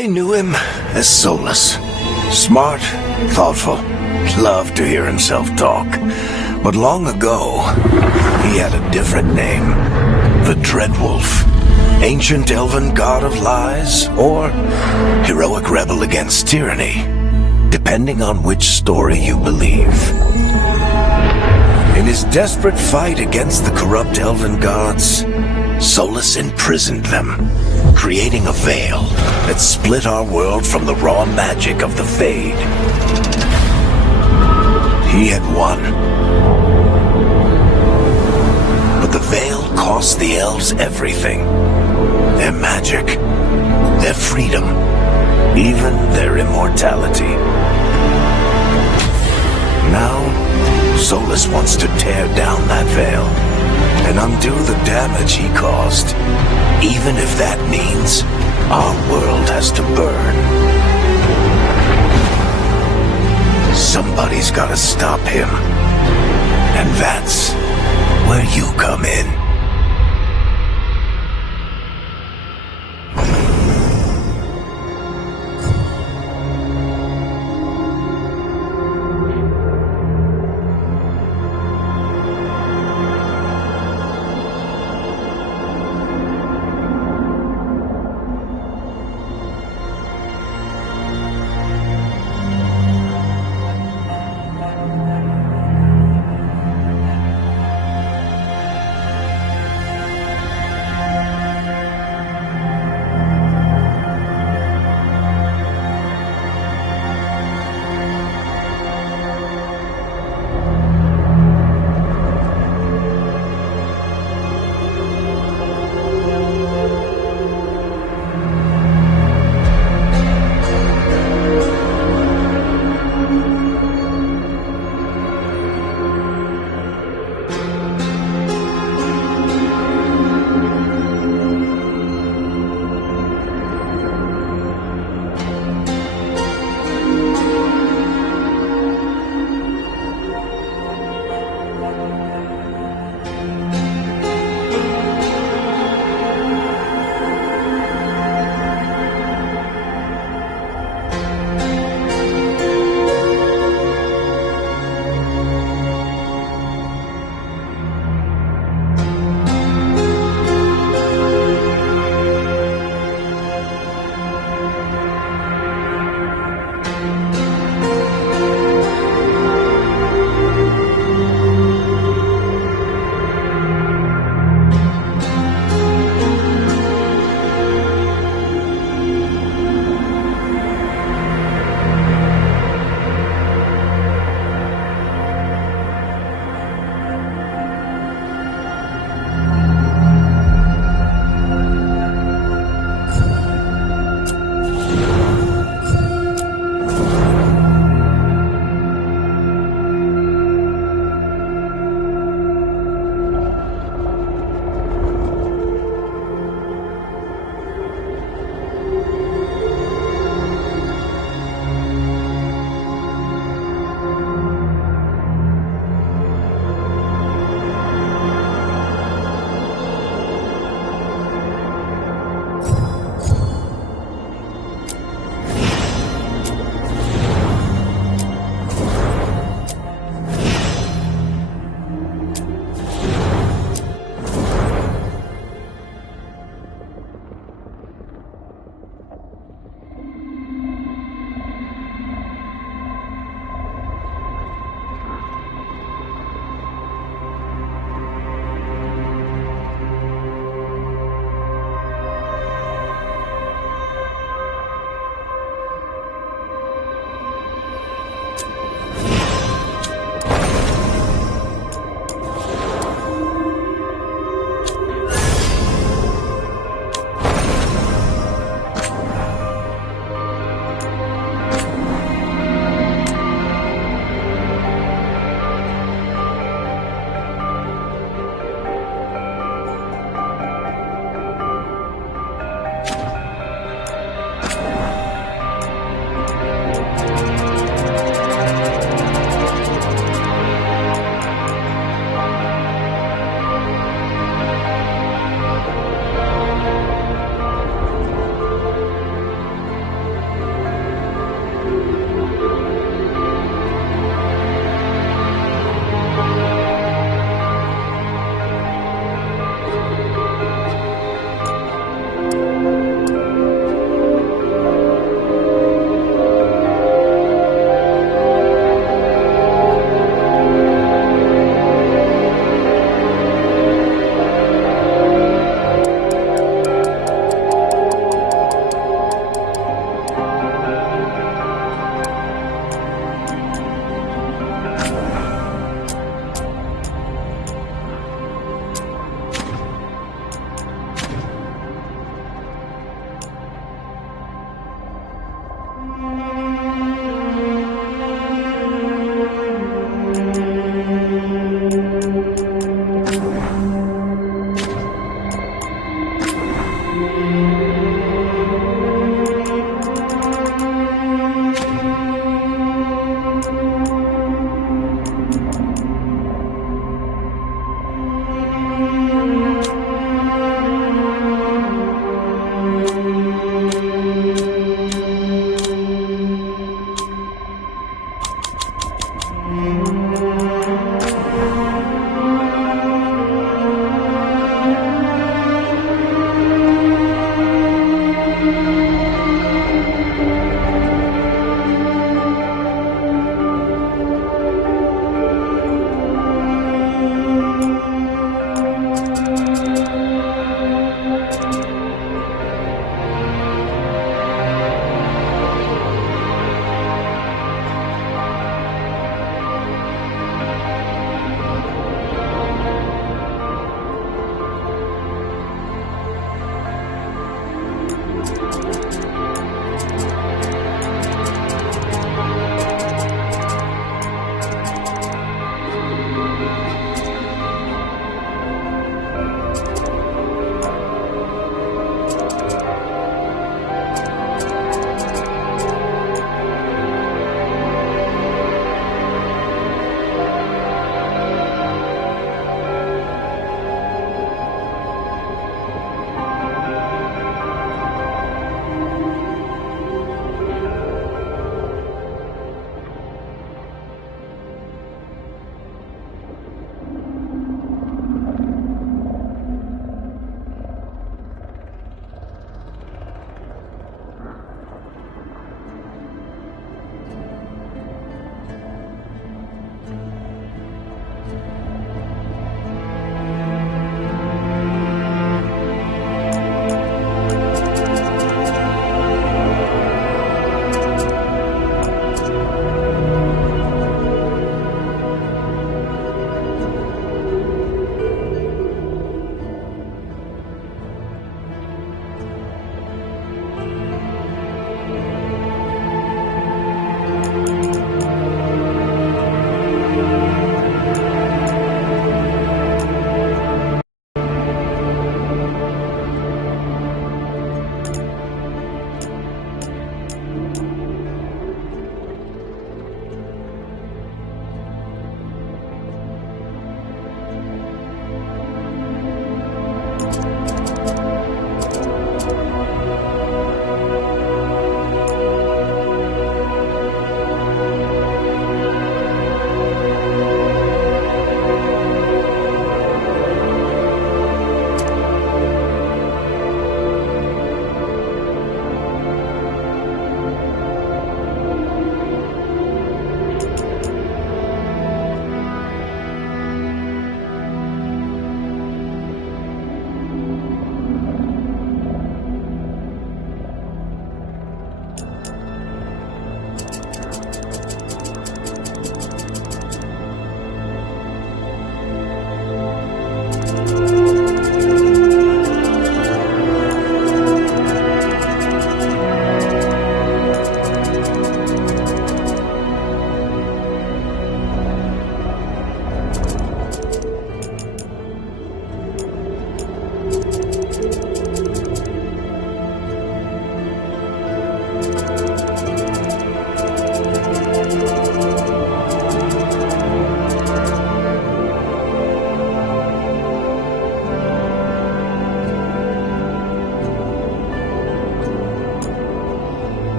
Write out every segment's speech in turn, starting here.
I knew him as Solas. Smart, thoughtful, loved to hear himself talk. But long ago, he had a different name. The Dreadwolf. Ancient elven god of lies, or heroic rebel against tyranny, depending on which story you believe. In his desperate fight against the corrupt elven gods, Solas imprisoned them, creating a veil that split our world from the raw magic of the Fade. He had won. But the veil cost the elves everything. Their magic, their freedom, even their immortality. Now, Solas wants to tear down that veil and undo the damage he caused, even if that means our world has to burn. Somebody's gotta stop him, and that's where you come in.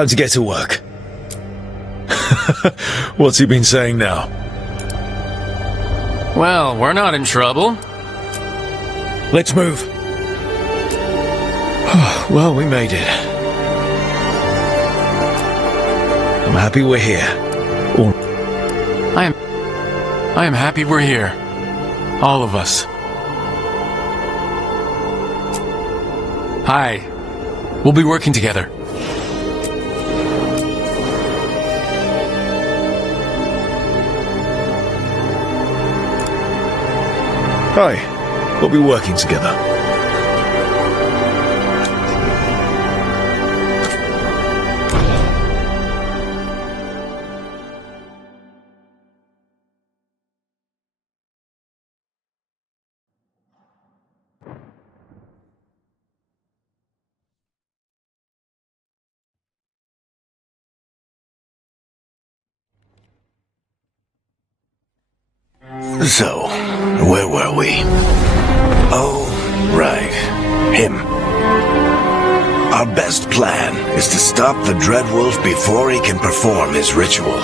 Time to get to work. What's he been saying now? Well, we're not in trouble. Let's move. Well, we made it. I'm happy we're here. I am happy we're here. All of us. Hi. We'll be working together. Hi. We'll be working together. So, where were we? Oh, right. Him. Our best plan is to stop the Dreadwolf before he can perform his ritual.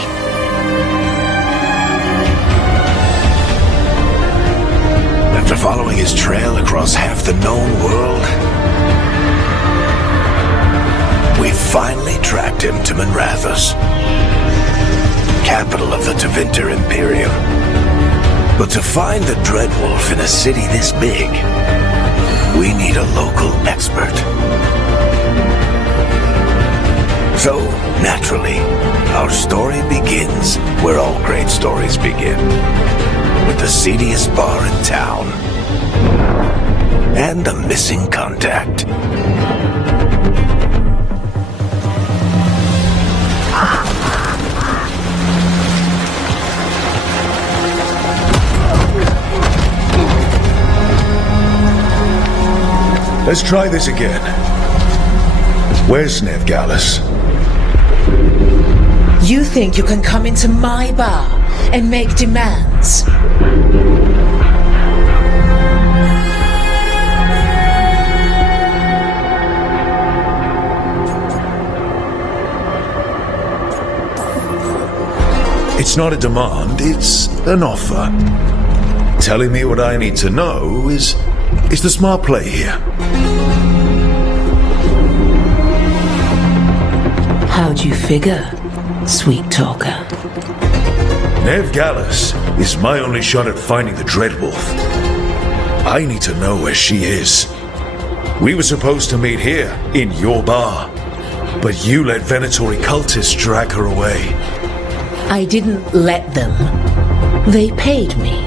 After following his trail across half the known world, we finally tracked him to Manrathus, capital of the Tevinter Imperium. But to find the Dreadwolf in a city this big, we need a local expert. So, naturally, our story begins where all great stories begin. With the seediest bar in town. And a missing contact. Let's try this again. Where's Nevgalis? You think you can come into my bar and make demands? It's not a demand, it's an offer. Telling me what I need to know is the smart play here. How'd you figure, sweet talker? Nevgalis is my only shot at finding the Dreadwolf. I need to know where she is. We were supposed to meet here, in your bar. But you let Venatori cultists drag her away. I didn't let them. They paid me.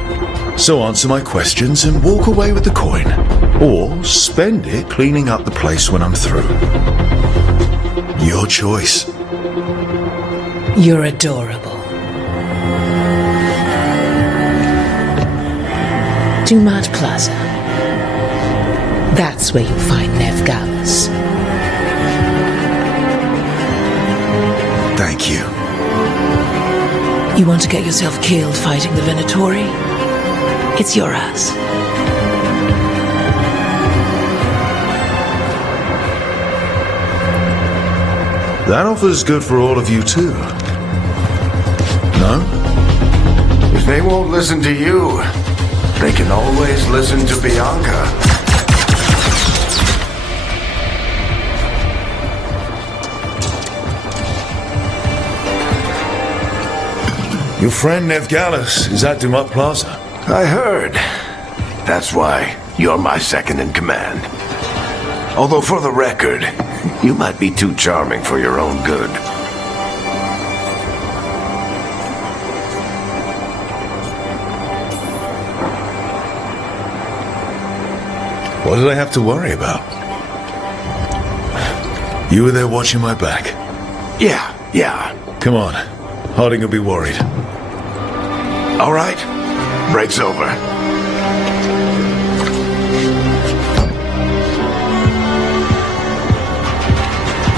So answer my questions and walk away with the coin. Or spend it cleaning up the place when I'm through. Your choice. You're adorable. Dumat Plaza. That's where you'll find Nevgalis. Thank you. You want to get yourself killed fighting the Venatori? It's your ass. That offer's good for all of you too. No? If they won't listen to you, they can always listen to Bianca. Your friend Nevgalis is at Dumat Plaza. I heard. That's why you're my second in command. Although for the record, you might be too charming for your own good. What did I have to worry about? You were there watching my back. Yeah. Come on. Harding will be worried. All right. Break's over.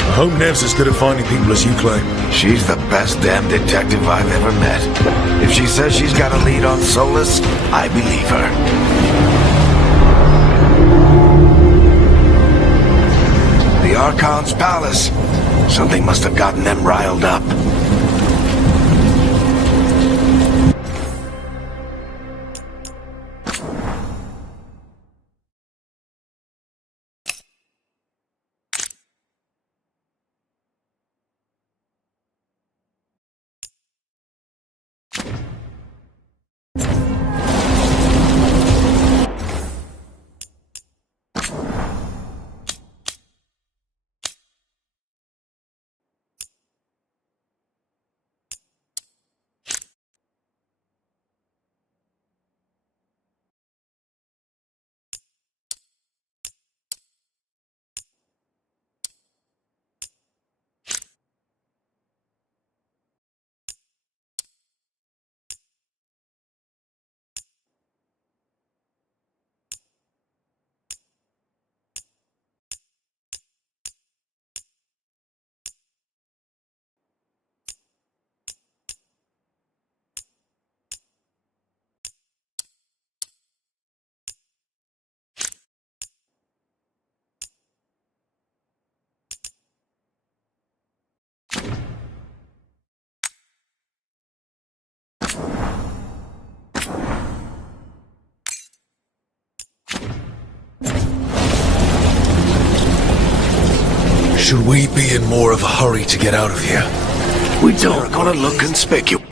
I hope Nev's as good at finding people as you claim. She's the best damn detective I've ever met. If she says she's got a lead on Solas, I believe her. The Archon's palace. Something must have gotten them riled up. Should we be in more of a hurry to get out of here? We don't want to look conspicuous.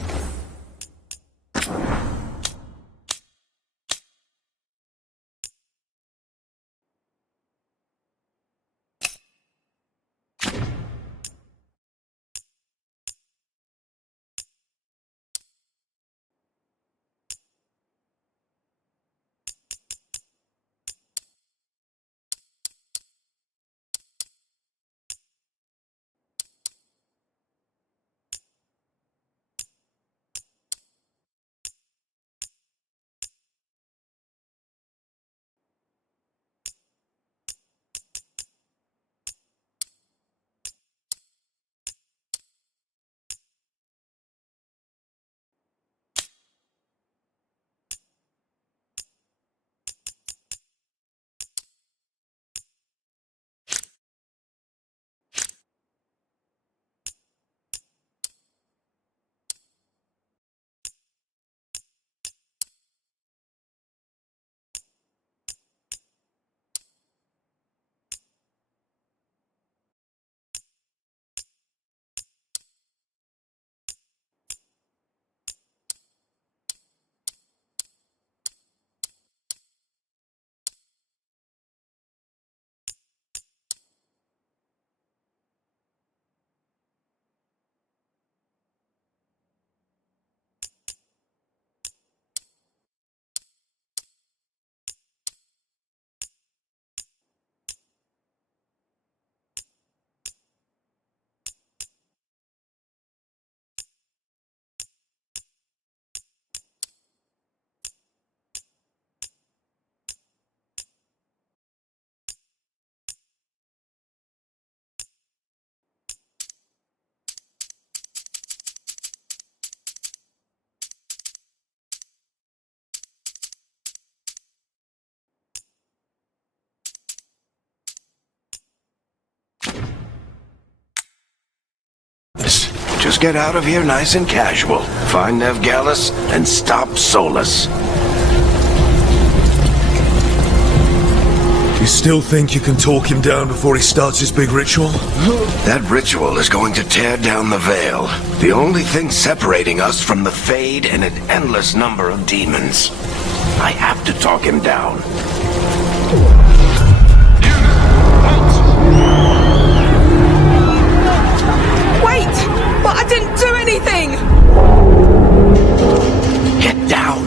Just get out of here nice and casual. Find Nevgalis and stop Solas. You still think you can talk him down before he starts his big ritual? That ritual is going to tear down the veil. The only thing separating us from the Fade and an endless number of demons. I have to talk him down. But I didn't do anything! Get down.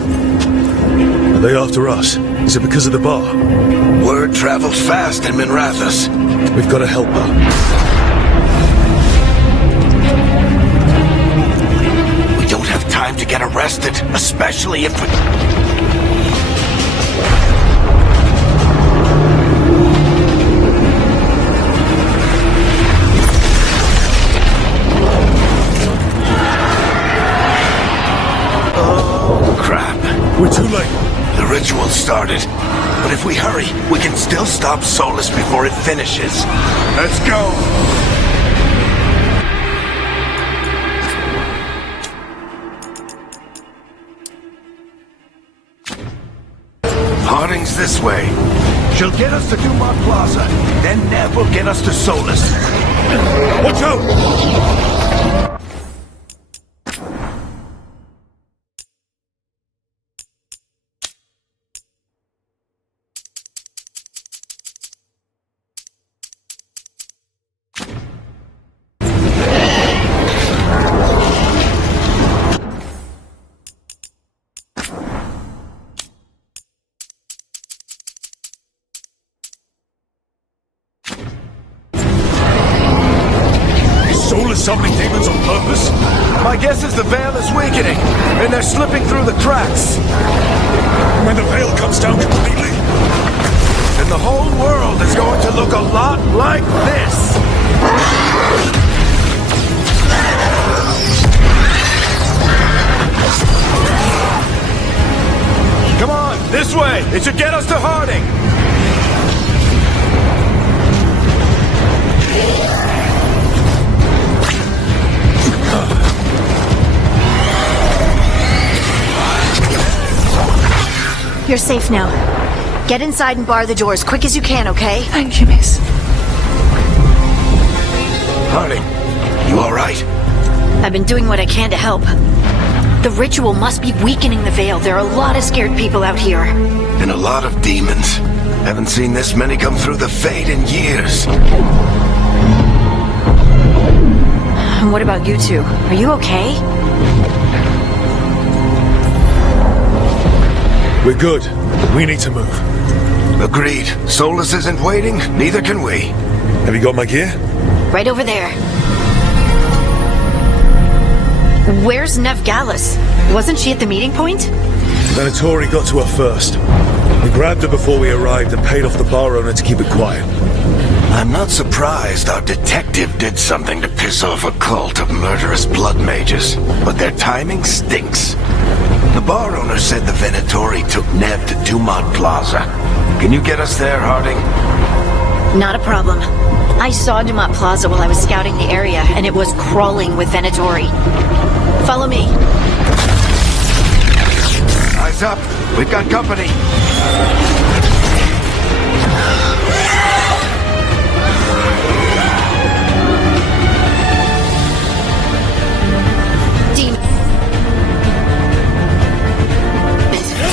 Are they after us? Is it because of the bar? Word travels fast in Minrathous. We've got to help her. We don't have time to get arrested, especially if we... We're too late. The ritual started. But if we hurry, we can still stop Solas before it finishes. Let's go! routing's this way. She'll get us to Dumont Plaza, then Nev will get us to Solas. Watch out! Solas summoning demons on purpose? My guess is the Veil is weakening, and they're slipping through the cracks. When the Veil comes down completely? And the whole world is going to look a lot like this. Come on, this way! It should get us to Harding! You're safe now. Get inside and bar the door as quick as you can, okay? Thank you, miss. Harding, you alright? I've been doing what I can to help. The ritual must be weakening the Veil. There are a lot of scared people out here. And a lot of demons. Haven't seen this many come through the Fade in years. And what about you two? Are you okay? We're good. We need to move. Agreed. Solas isn't waiting, neither can we. Have you got my gear? Right over there. Where's Nev Gallus? Wasn't she at the meeting point? Venatori got to her first. We grabbed her before we arrived and paid off the bar owner to keep it quiet. I'm not surprised our detective did something to piss off a cult of murderous blood mages, but their timing stinks. The bar owner said the Venatori took Nev to Dumont Plaza. Can you get us there, Harding? Not a problem. I saw Dumont Plaza while I was scouting the area, and it was crawling with Venatori. Follow me. Eyes up. We've got company.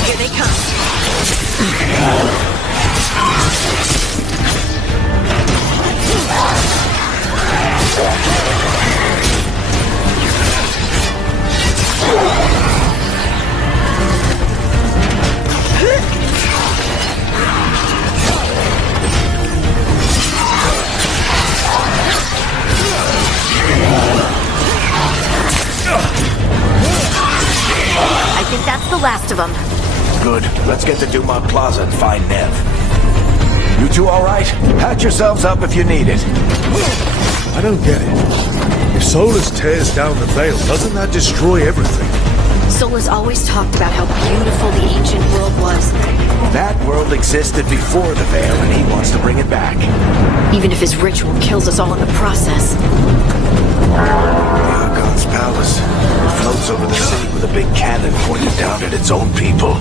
Here they come. I think that's the last of them. Good. Let's get to Dumont Plaza and find Nev. You two all right? Patch yourselves up if you need it. I don't get it. If Solas tears down the Veil, doesn't that destroy everything? Solas always talked about how beautiful the ancient world was, That world existed before the Veil, and he wants to bring it back. even if his ritual kills us all in the process. Akon's palace floats over the city with a big cannon pointed down at its own people.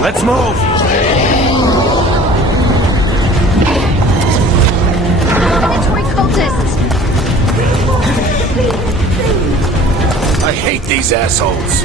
Let's move! I hate these assholes.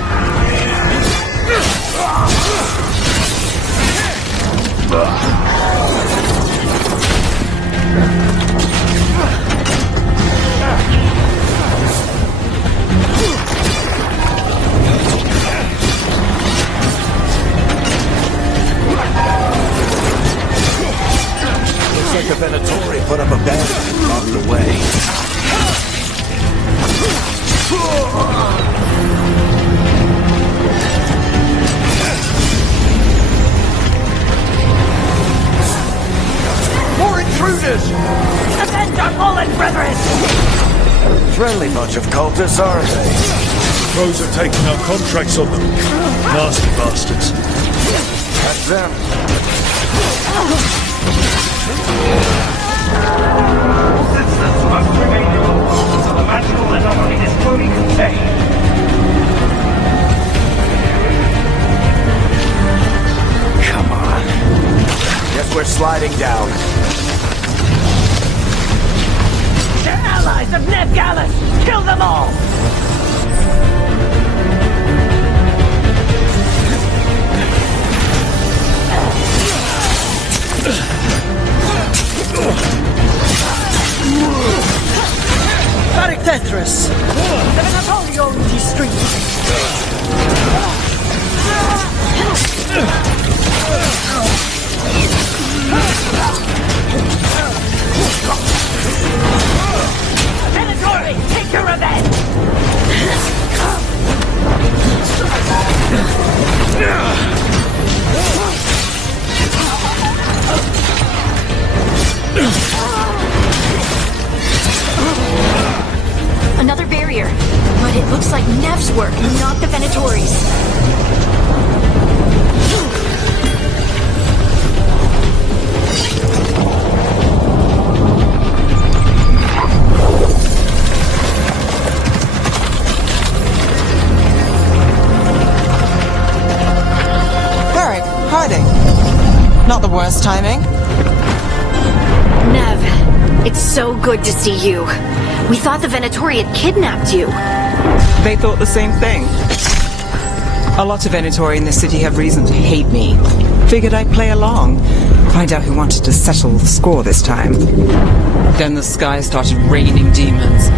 friendly bunch of cultists, aren't they? Crows are taking our contracts on them. Nasty bastards. That's them. Citizens must remain in the walls of the magical anomaly is fully contained. Come on. Guess we're sliding down. They're allies of Ned Gallus! Kill them all! Tetris! The Napoleon Street! Venatori, take your revenge! Another barrier, but it looks like Nev's work, not the Venatori's. Varric, hiding. Not the worst timing. Nev, it's so good to see you. We thought the Venatori had kidnapped you. They thought the same thing. A lot of Venatori in this city have reason to hate me. Figured I'd play along. Find out who wanted to settle the score this time. Then the sky started raining demons.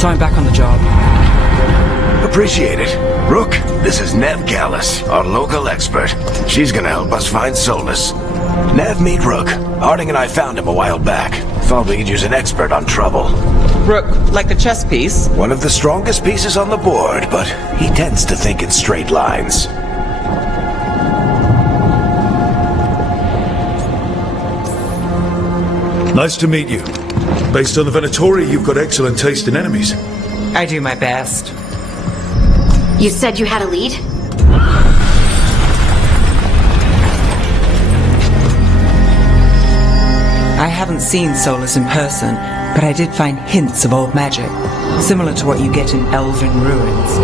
So I'm back on the job. Appreciate it. Rook, this is Nev Gallus, our local expert. She's gonna help us find Solas. Nev, meet Rook. Harding and I found him a while back. Thought we could use an expert on trouble. Rook, like the chess piece? One of the strongest pieces on the board, but he tends to think in straight lines. Nice to meet you. Based on the Venatori, you've got excellent taste in enemies. I do my best. You said you had a lead? I haven't seen Solas in person, but I did find hints of old magic, similar to what you get in elven ruins.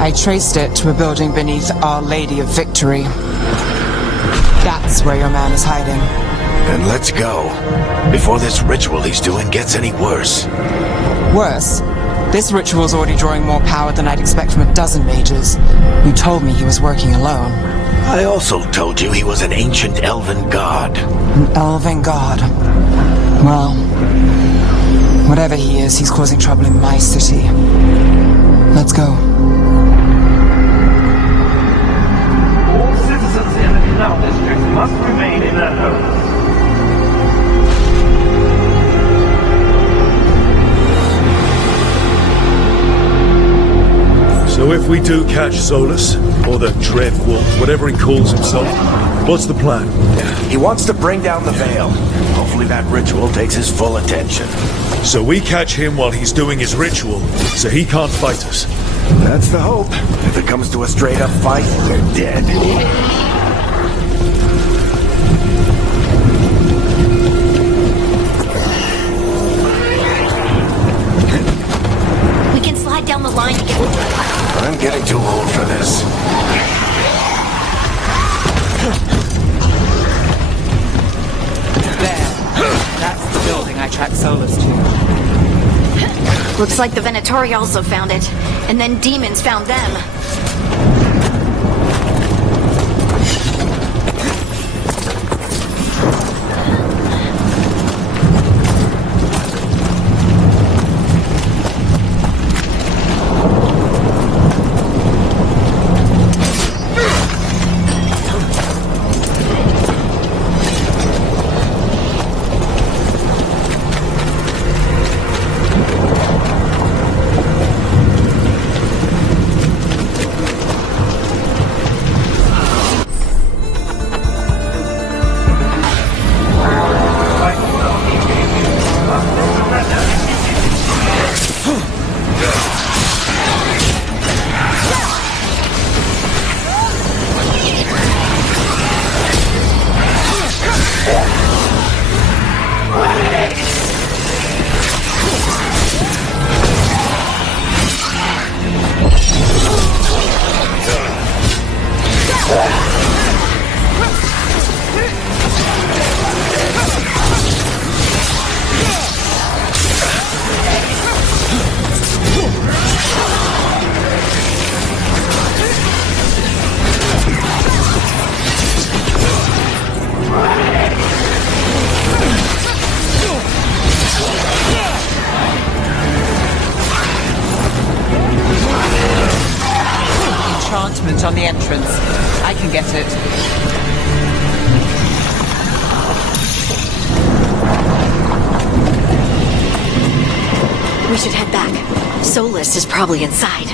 I traced it to a building beneath Our Lady of Victory. That's where your man is hiding. Then let's go, before this ritual he's doing gets any worse. Worse, this ritual's already drawing more power than I'd expect from a dozen mages. You told me he was working alone. I also told you he was an ancient elven god. An elven god. Well, whatever he is, he's causing trouble in my city. Let's go. All citizens in the Canal District must remain in their homes. So if we do catch Solas, or the Dread Wolf, whatever he calls himself, what's the plan? He wants to bring down the veil. Hopefully that ritual takes his full attention. So we catch him while he's doing his ritual, so he can't fight us. That's the hope. If it comes to a straight-up fight, we're dead. We can slide down the line to get... I'm getting too old for this. There. That's the building I tracked Solas to. Looks like the Venatori also found it, and then demons found them. switch on the entrance. I can get it. We should head back. Solas is probably inside.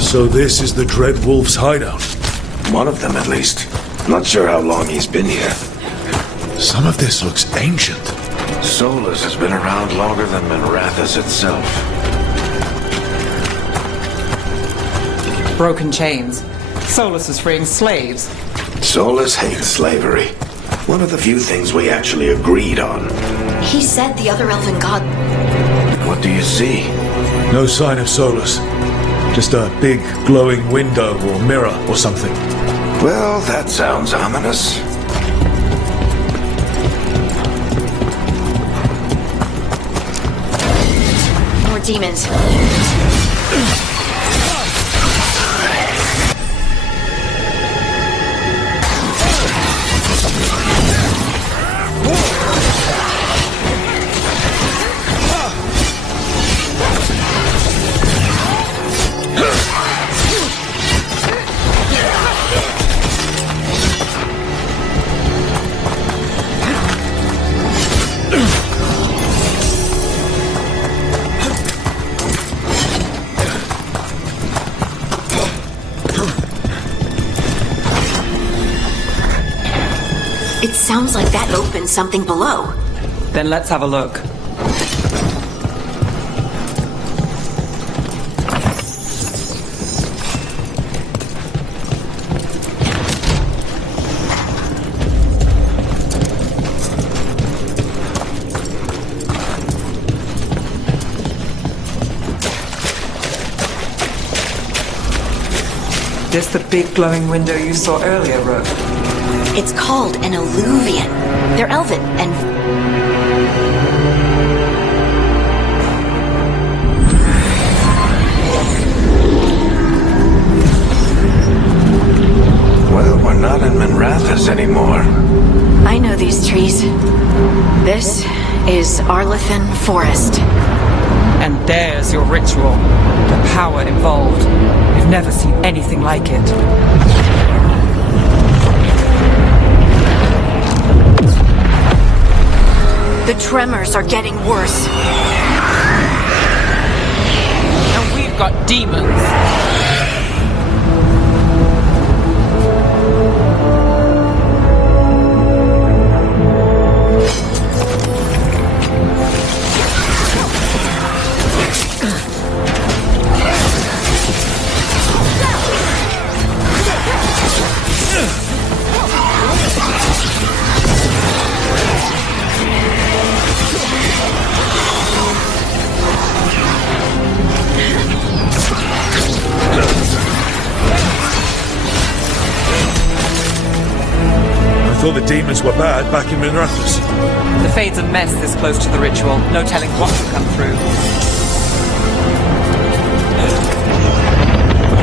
So this is the Dread Wolf's hideout. One of them, at least. Not sure how long he's been here. Some of this looks ancient. Solas has been around longer than Minrathous itself. Broken chains. Solas is freeing slaves. Solas hates slavery. One of the few things we actually agreed on. He said the other elven god... What do you see? No sign of Solas. Just a big glowing window or mirror or something. Well, that sounds ominous. More demons. It sounds like that opened something below. Then let's have a look. This the big glowing window you saw earlier, Rook? It's called an alluvian. They're elven and... Well, we're not in Minrathous anymore. I know these trees. This is Arlethan Forest. And there's your ritual. The power involved. You've never seen anything like it. The tremors are getting worse. And we've got demons. I thought the demons were bad back in Minrathous. The Fade's a mess this close to the ritual. No telling what will come through.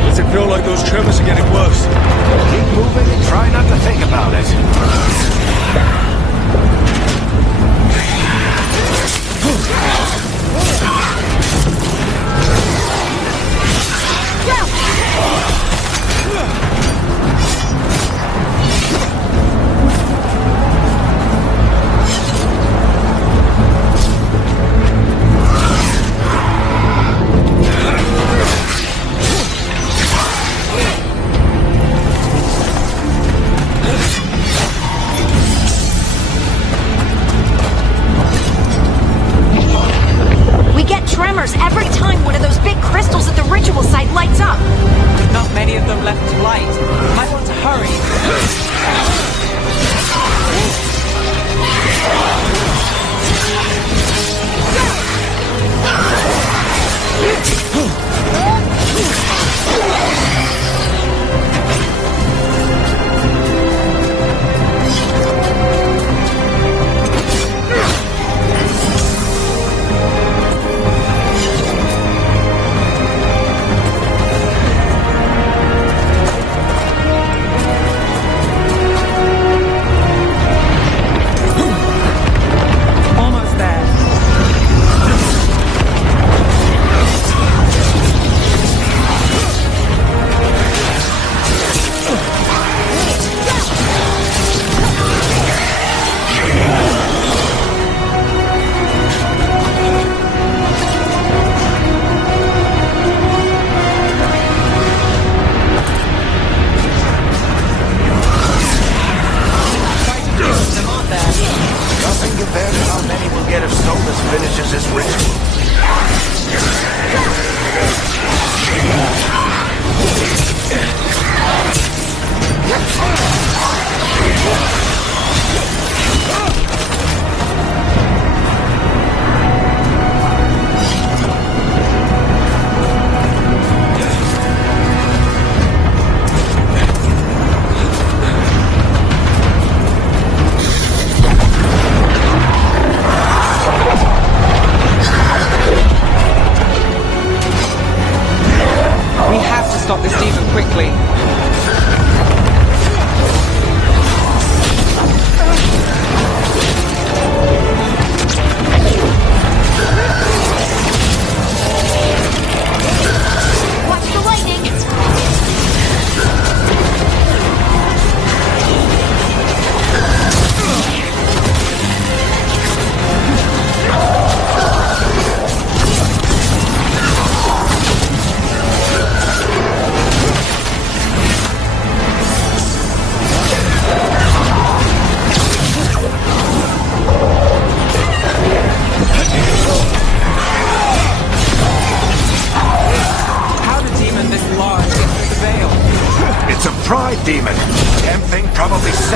Does it feel like those tremors are getting worse? Keep moving and try not to think about it.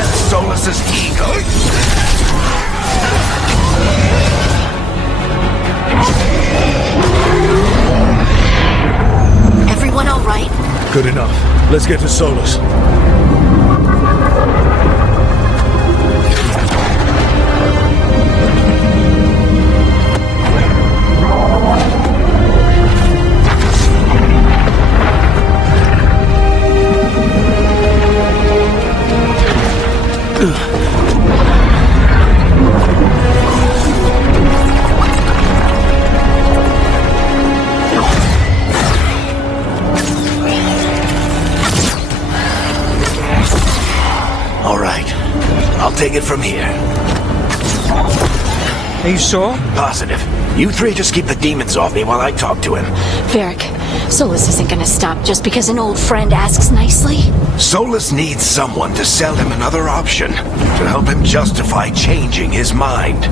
test Solas's ego. Everyone all right? Good enough. Let's get to Solas. All right. I'll take it from here. Are you sure? Positive. You three just keep the demons off me while I talk to him. Varric, Solas isn't gonna stop just because an old friend asks nicely. Solas needs someone to sell him another option, to help him justify changing his mind.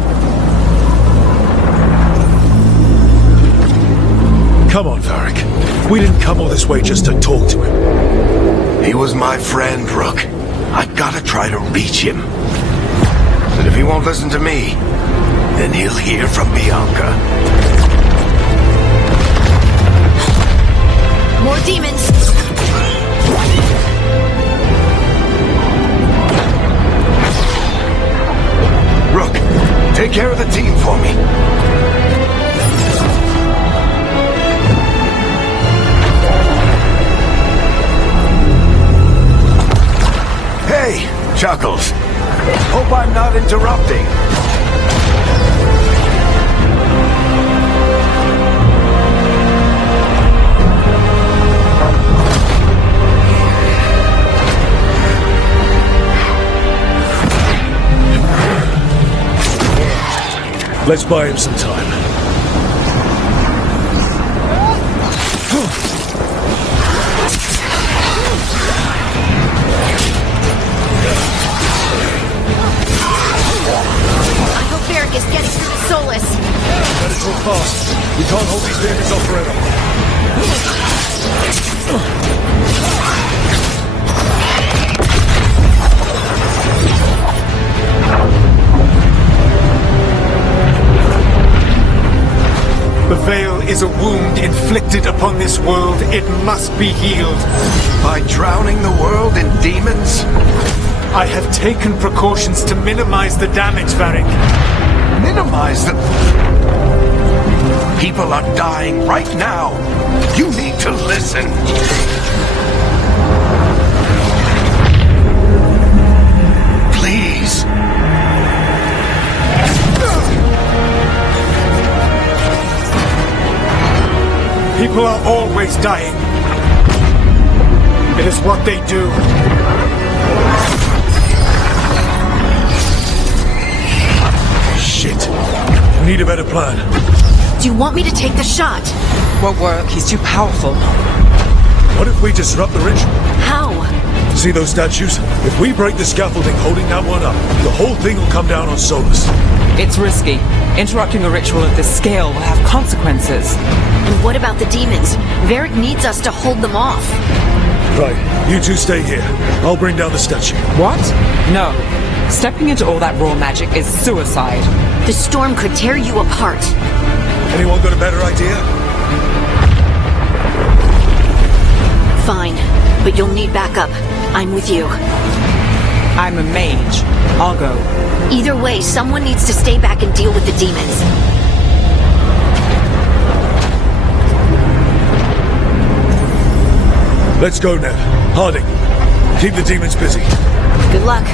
Come on, Varric. We didn't come all this way just to talk to him. He was my friend, Rook. I gotta try to reach him. But if he won't listen to me, then he'll hear from Bianca. More demons! Rook, take care of the team for me. Hey, Chuckles. Hope I'm not interrupting. Let's buy him some time. I hope Varric is getting through to Solas. Better talk fast. We can't hold these demons off forever. The veil is a wound inflicted upon this world. It must be healed. By drowning the world in demons? I have taken precautions to minimize the damage, Varric. Minimize the... People are dying right now. You need to listen. Please. People are always dying. It is what they do. Shit. We need a better plan. Do you want me to take the shot? Won't work. He's too powerful. What if we disrupt the ritual? How? See those statues? If we break the scaffolding holding that one up, the whole thing will come down on Solas. It's risky. Interrupting a ritual of this scale will have consequences. And what about the demons? Varric needs us to hold them off. Right, you two stay here. I'll bring down the statue. What? No. Stepping into all that raw magic is suicide. The storm could tear you apart. Anyone got a better idea? Fine, but you'll need backup. I'm with you. I'm a mage. I'll go. Either way, someone needs to stay back and deal with the demons. Let's go, Ned. Harding, keep the demons busy. Good luck.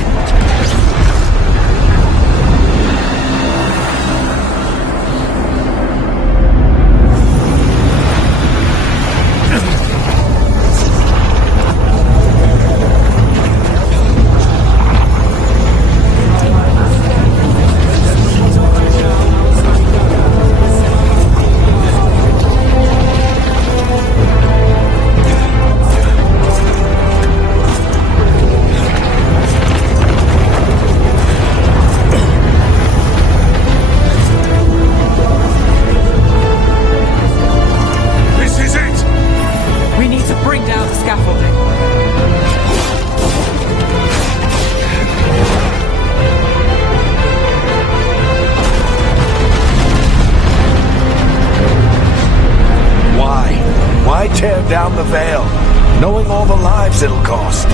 knowing all the lives it'll cost.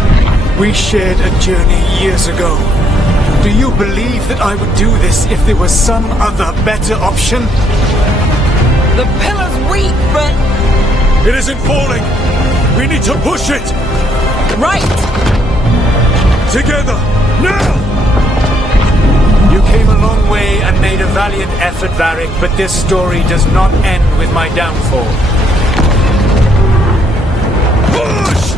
We shared a journey years ago. Do you believe that I would do this if there was some other better option? The pillar's weak, but... It isn't falling! We need to push it! Right! Together! Now! You came a long way and made a valiant effort, Varric, but this story does not end with my downfall. Push!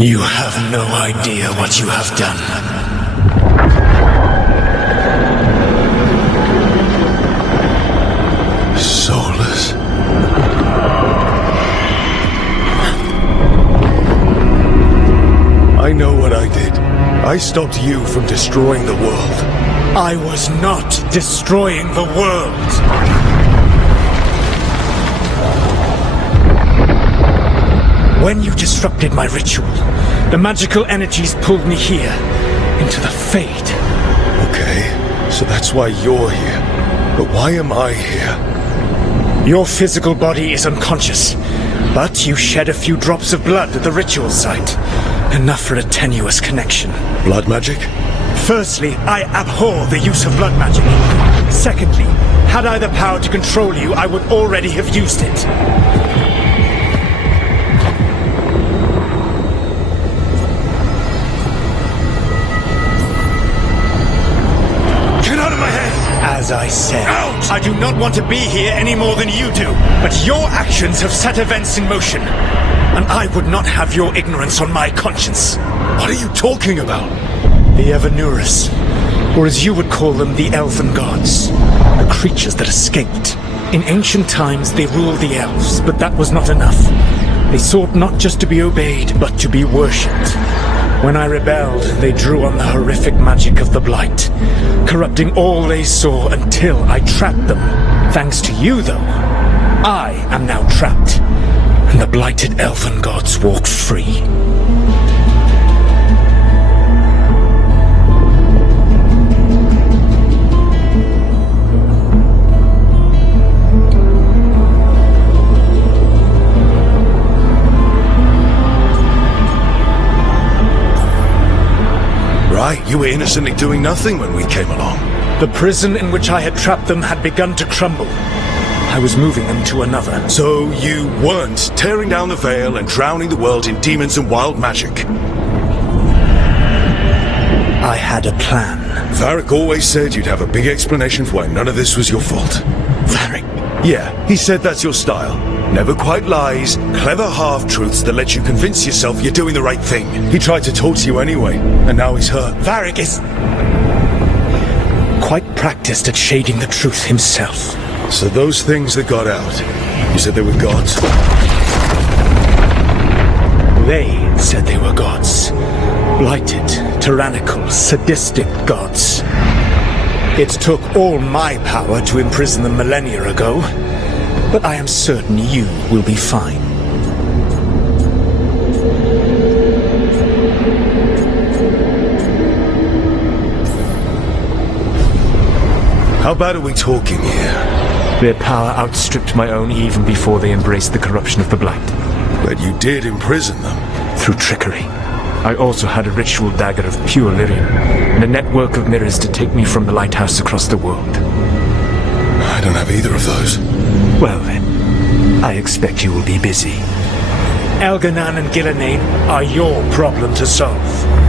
You have no idea what you have done. Solas. I know what I did. I stopped you from destroying the world. I was not destroying the world. When you disrupted my ritual, the magical energies pulled me here, into the Fade. Okay, so that's why you're here. But why am I here? Your physical body is unconscious, but you shed a few drops of blood at the ritual site. Enough for a tenuous connection. Blood magic? Firstly, I abhor the use of blood magic. Secondly, had I the power to control you, I would already have used it. As I said, out! I do not want to be here any more than you do. But your actions have set events in motion. And I would not have your ignorance on my conscience. What are you talking about? The Evanurus, or as you would call them, the Elven Gods. The creatures that escaped. In ancient times, they ruled the elves, but that was not enough. They sought not just to be obeyed, but to be worshipped. When I rebelled, they drew on the horrific magic of the Blight, corrupting all they saw until I trapped them. Thanks to you, though, I am now trapped, and the blighted elven gods walk free. Right. you were innocently doing nothing when we came along. The prison in which I had trapped them had begun to crumble. I was moving them to another. So you weren't tearing down the veil and drowning the world in demons and wild magic. I had a plan. Varric always said you'd have a big explanation for why none of this was your fault. Varric? Yeah, he said that's your style. Never quite lies, clever half-truths that let you convince yourself you're doing the right thing. He tried to talk to you anyway, and now he's hurt. Varric is quite practiced at shading the truth himself. So those things that got out, you said they were gods? They said they were gods. Blighted, tyrannical, sadistic gods. It took all my power to imprison them millennia ago, but I am certain you will be fine. How bad are we talking here? Their power outstripped my own even before they embraced the corruption of the Blight. But you did imprison them. Through trickery. I also had a ritual dagger of pure lyrium, and a network of mirrors to take me from the lighthouse across the world. I don't have either of those. Well then, I expect you will be busy. Elganan and Gillenane are your problem to solve.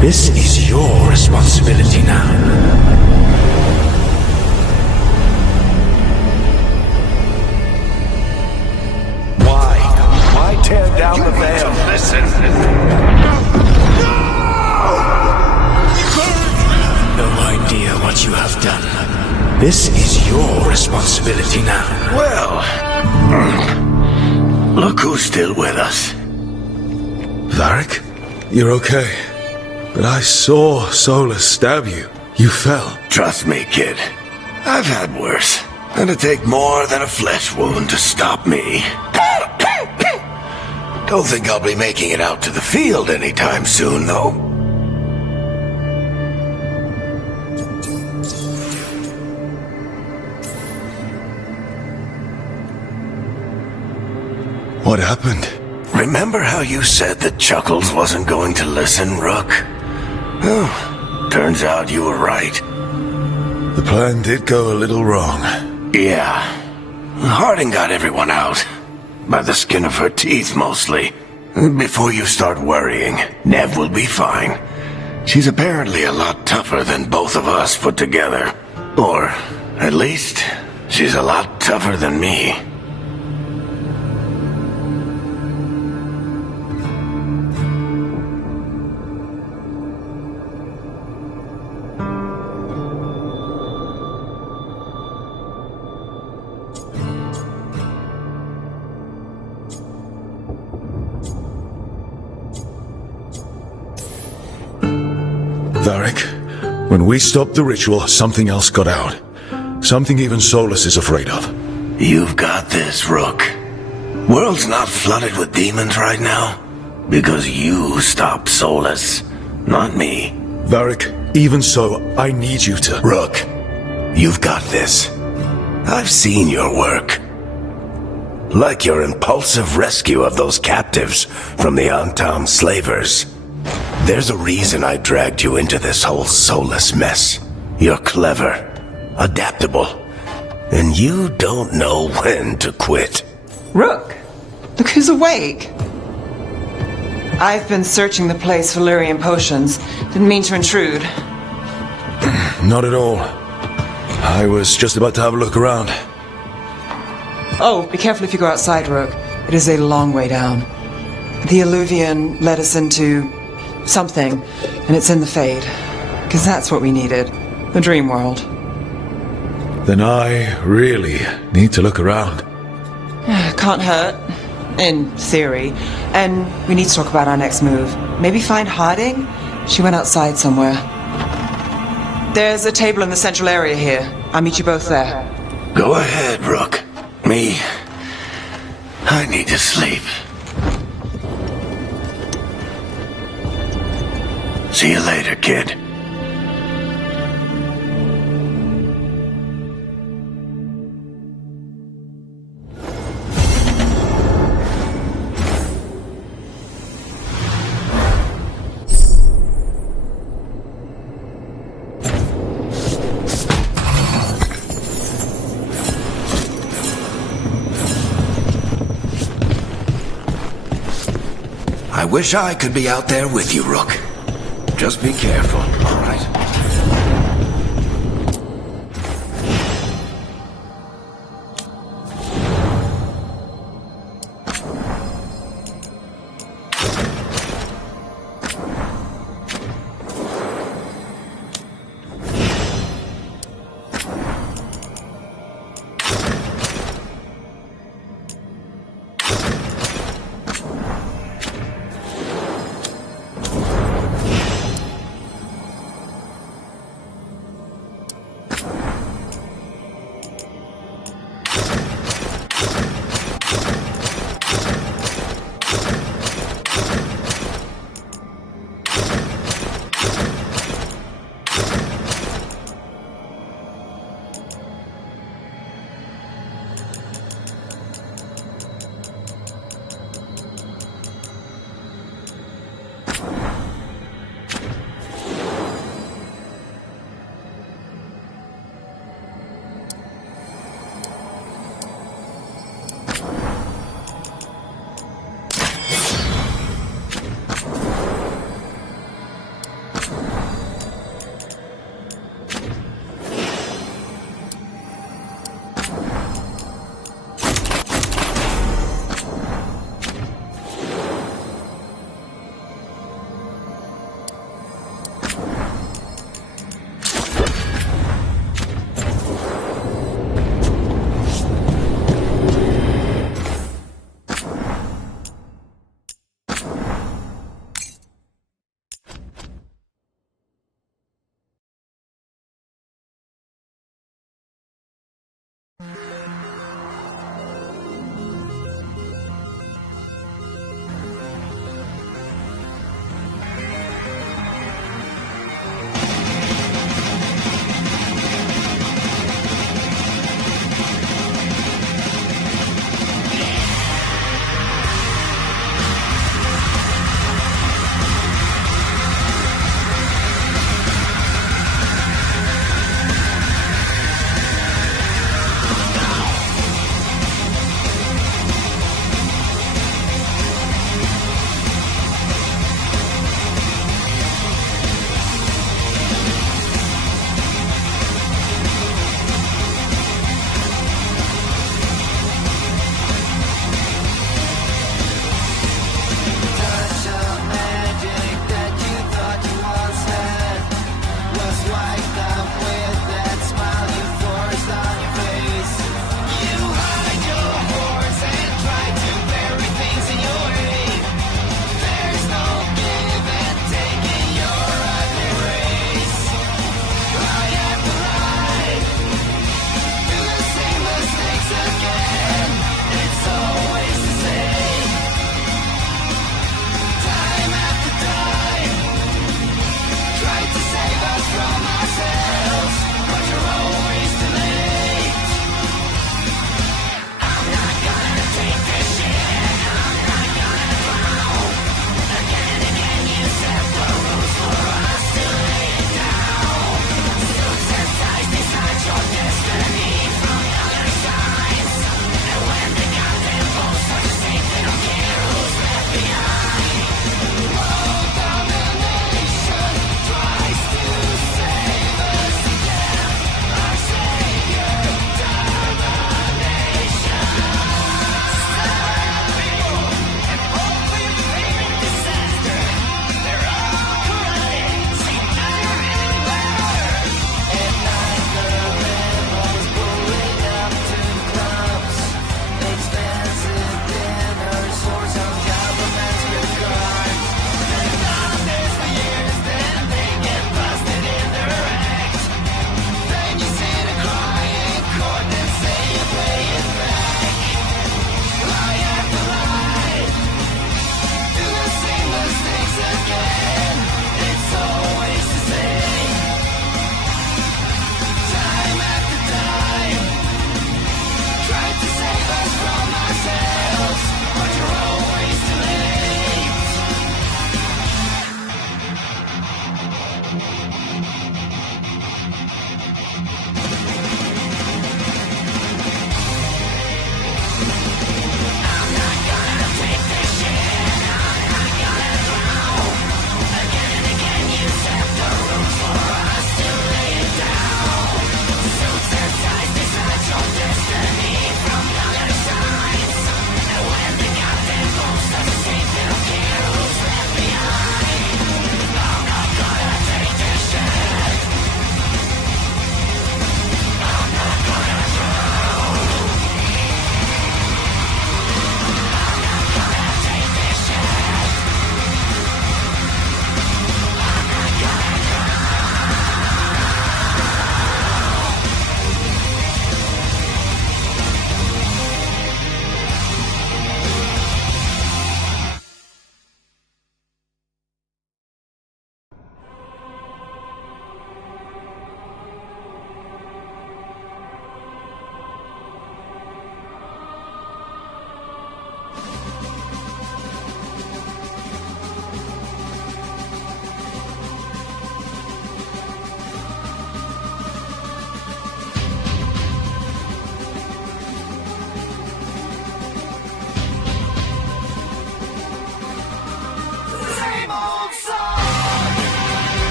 This is your responsibility now. Why tear down the veil? Listen. No idea what you have done. This is your responsibility now. Well, look who's still with us. Varric? You're okay. But I saw Solas stab you. You fell. Trust me, kid. I've had worse. It'll take more than a flesh wound to stop me. Don't think I'll be making it out to the field anytime soon, though. What happened? Remember how you said that Chuckles wasn't going to listen, Rook? Oh, turns out you were right. The plan did go a little wrong. Yeah. Harding got everyone out. By the skin of her teeth, mostly. Before you start worrying, Nev will be fine. She's apparently a lot tougher than both of us put together. Or, at least, she's a lot tougher than me. Varric, when we stopped the ritual, something else got out. Something even Solas is afraid of. You've got this, Rook. World's not flooded with demons right now. Because you stopped Solas, not me. Varric, even so, I need you to... Rook, you've got this. I've seen your work. Like your impulsive rescue of those captives from the Antam slavers. There's a reason I dragged you into this whole Solas mess. You're clever, adaptable, and you don't know when to quit. Rook, look who's awake. I've been searching the place for lyrium potions. Didn't mean to intrude. Not at all. I was just about to have a look around. Oh, be careful if you go outside, Rook. It is a long way down. The Alluvian led us into something, and it's in the Fade. Because that's what we needed. The dream world. Then I really need to look around. Can't hurt. In theory. And we need to talk about our next move. Maybe find Harding? She went outside somewhere. There's a table in the central area here. I'll meet you both there. Go ahead, Rook. Me, I need to sleep. See you later, kid. wish I could be out there with you, Rook. Just be careful, all right?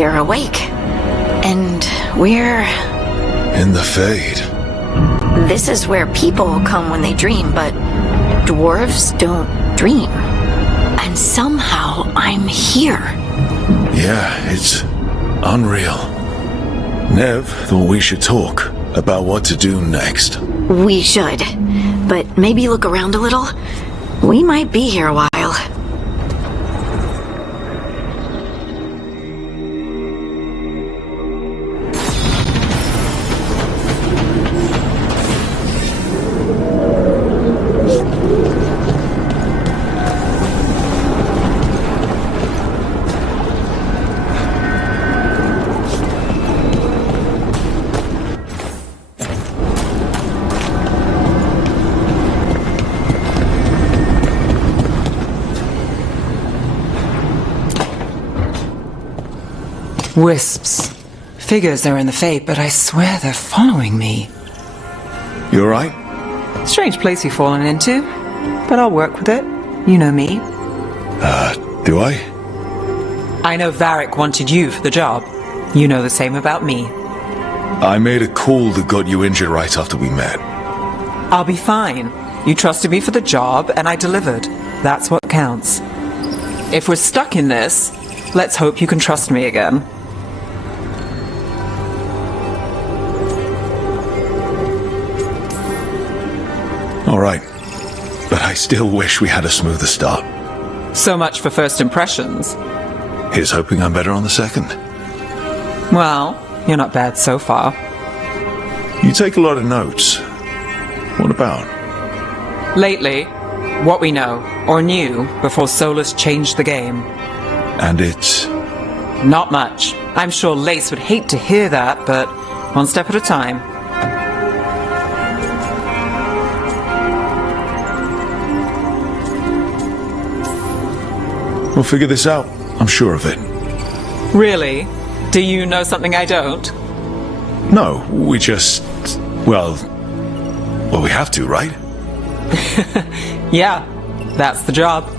we're awake. And we're... In the Fade. This is where people come when they dream, but dwarves don't dream. And somehow I'm here. Yeah, it's unreal. Nev thought we should talk about what to do next. We should. But maybe look around a little. We might be here a while. Wisps. Figures are in the Fade, but I swear they're following me. You alright? Strange place you've fallen into, but I'll work with it. You know me. Do I? I know Varric wanted you for the job. You know the same about me. I made a call that got you injured right after we met. I'll be fine. You trusted me for the job, and I delivered. That's what counts. If we're stuck in this, let's hope you can trust me again. Alright. But I still wish we had a smoother start. So much for first impressions. Here's hoping I'm better on the second. Well, you're not bad so far. You take a lot of notes. What about? Lately, what we know, or knew, before Solas changed the game. And it's... Not much. I'm sure Lace would hate to hear that, but one step at a time. We'll figure this out. I'm sure of it. Really? Do you know something I don't? No, we just... Well, we have to, right? Yeah, that's the job.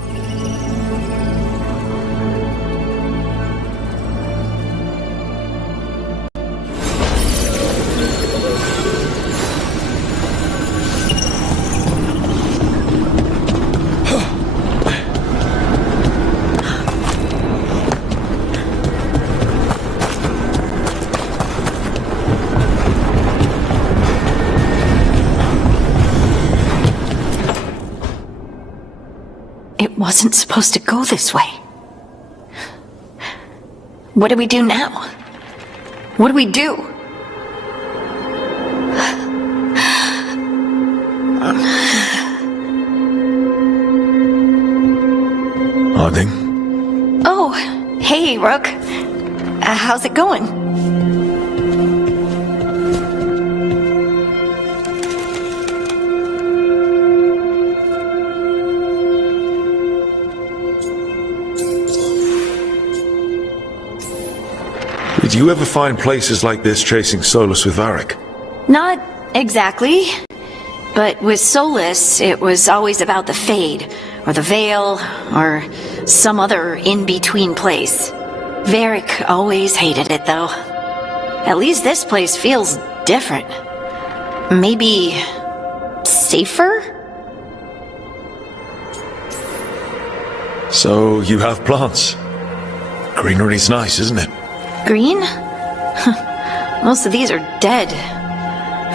It wasn't supposed to go this way. What do we do now? What do we do? Harding? Oh, hey, Rook. How's it going? Did you ever find places like this chasing Solas with Varric? Not exactly. But with Solas, it was always about the Fade, or the Veil, or some other in-between place. Varric always hated it, though. At least this place feels different. Maybe... safer? So, you have plants. Greenery's nice, isn't it? Green? Most of these are dead.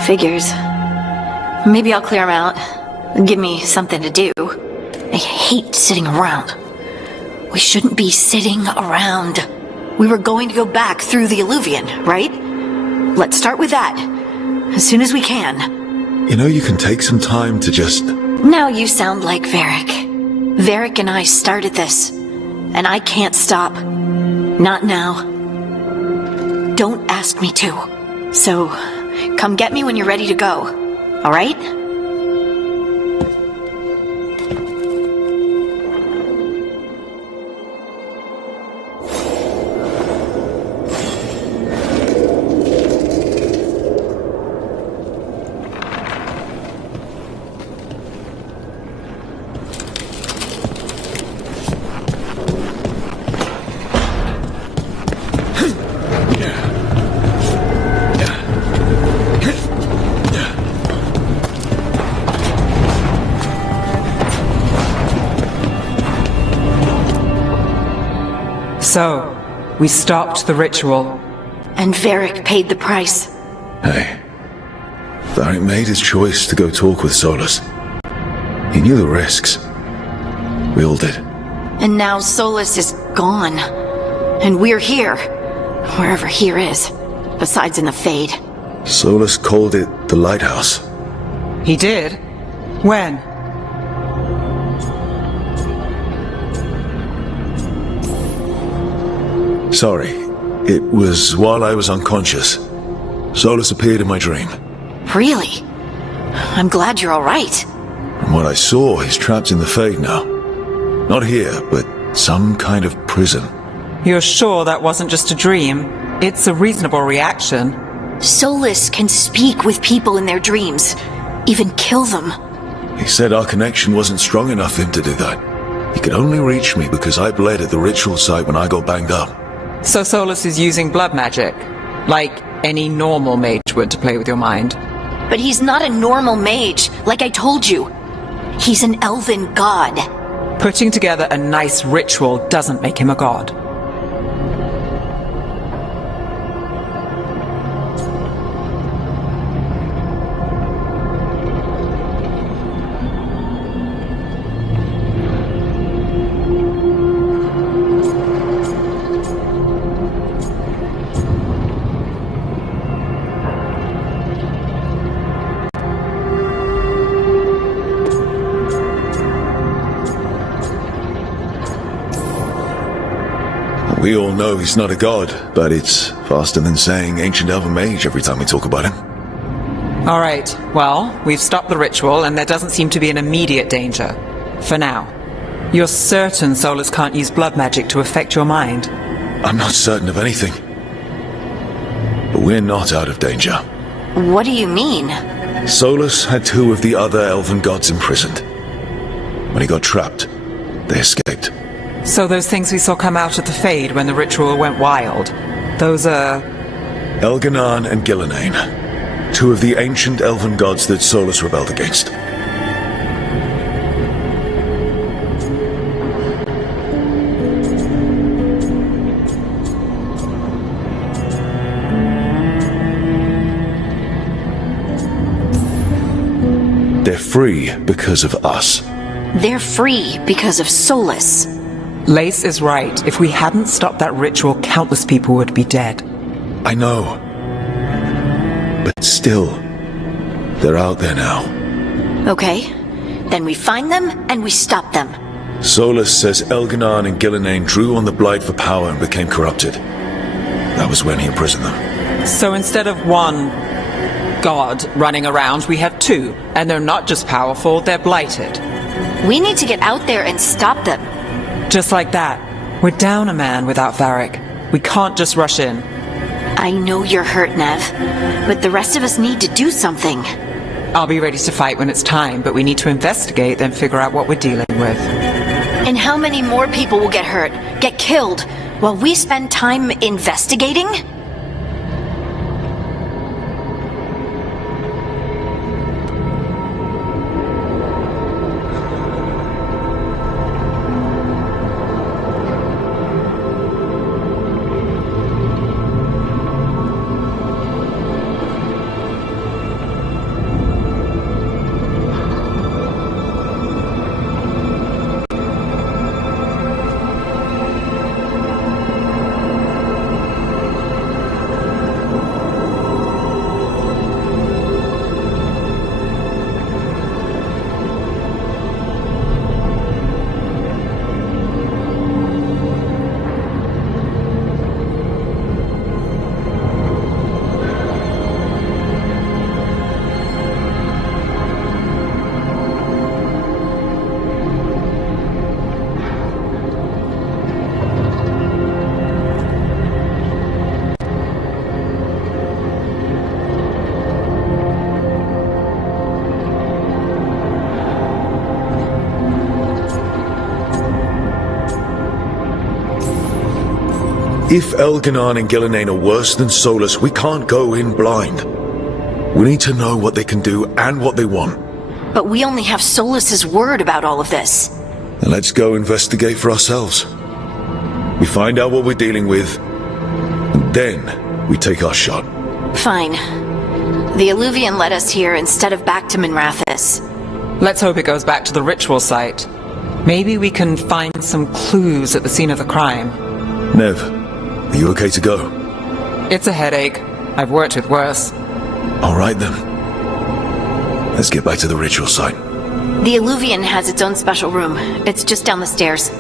Figures. Maybe I'll clear them out. Give me something to do. I hate sitting around. We shouldn't be sitting around. We were going to go back through the Alluvion, right? Let's start with that. As soon as we can. You know, you can take some time to just... Now you sound like Varric. Varric and I started this. And I can't stop. Not now. Don't ask me to. So, come get me when you're ready to go. All right? So, we stopped the ritual. And Varric paid the price. Hey, Varric made his choice to go talk with Solas. He knew the risks. We all did. And now Solas is gone. And we're here. Wherever here is. Besides in the Fade. Solas called it the Lighthouse. He did? When? Sorry, it was while I was unconscious. Solas appeared in my dream. Really? I'm glad you're alright. From what I saw, he's trapped in the Fade now. Not here, but some kind of prison. You're sure that wasn't just a dream? It's a reasonable reaction. Solas can speak with people in their dreams. Even kill them. He said our connection wasn't strong enough for him to do that. He could only reach me because I bled at the ritual site when I got banged up. So Solas is using blood magic, like any normal mage would to play with your mind. But he's not a normal mage, like I told you. He's an elven god. Putting together a nice ritual doesn't make him a god. We all know he's not a god, but it's faster than saying ancient elven mage every time we talk about him. Alright, well, we've stopped the ritual and there doesn't seem to be an immediate danger. For now. You're certain Solas can't use blood magic to affect your mind? I'm not certain of anything. But we're not out of danger. What do you mean? Solas had two of the other elven gods imprisoned. When he got trapped, they escaped. So those things we saw come out of the Fade when the ritual went wild, those are... Elganan and Gillenane, two of the ancient elven gods that Solas rebelled against. They're free because of us. They're free because of Solas. Lace is right. If we hadn't stopped that ritual, countless people would be dead. I know. But still, they're out there now. Okay. Then we find them and we stop them. Solas says Elganan and Gillenane drew on the Blight for power and became corrupted. That was when he imprisoned them. So instead of one god running around, we have two. And they're not just powerful, they're blighted. We need to get out there and stop them. Just like that. We're down a man without Varric. We can't just rush in. I know you're hurt, Nev, but the rest of us need to do something. I'll be ready to fight when it's time, but we need to investigate, then figure out what we're dealing with. And how many more people will get hurt, get killed, while we spend time investigating? If Elganan and Gillenane are worse than Solas, we can't go in blind. We need to know what they can do and what they want. But we only have Solas's word about all of this. Then let's go investigate for ourselves. We find out what we're dealing with, and then we take our shot. Fine. The Illuvian led us here instead of back to Minrathis. Let's hope it goes back to the ritual site. Maybe we can find some clues at the scene of the crime. Nev, are you okay to go? It's a headache. I've worked with worse. All right then. Let's get back to the ritual site. The Illuvian has its own special room. It's just down the stairs.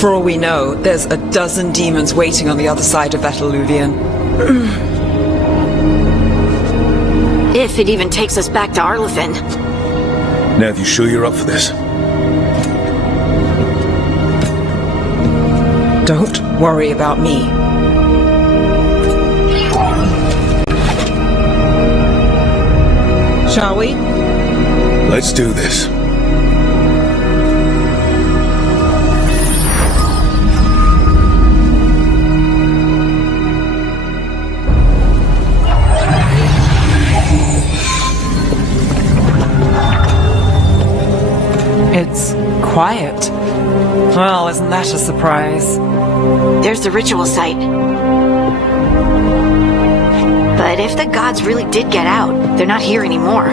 For all we know, there's a dozen demons waiting on the other side of that Illuvian. If it even takes us back to Arlithin. Nev, you sure you're up for this? Don't worry about me. Shall we? Let's do this. It's quiet. Well, isn't that a surprise? There's the ritual site. But if the gods really did get out, they're not here anymore.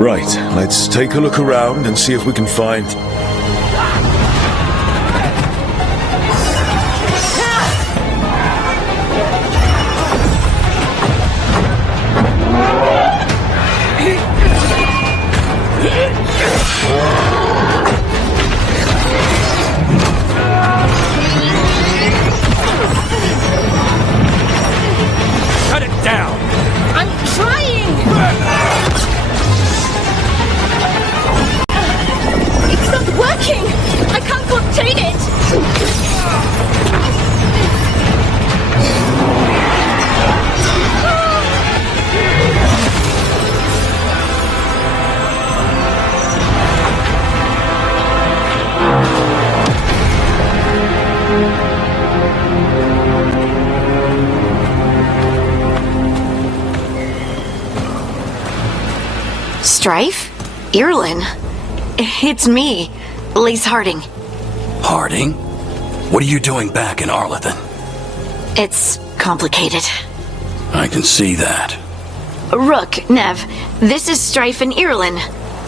Right, let's take a look around and see if we can find... Cut it down! I'm trying! It's not working! I can't contain it! Strife? Irlin? It's me, Lace Harding. Harding? What are you doing back in Arlithin? It's complicated. I can see that. Rook, Nev, this is Strife and Irlin.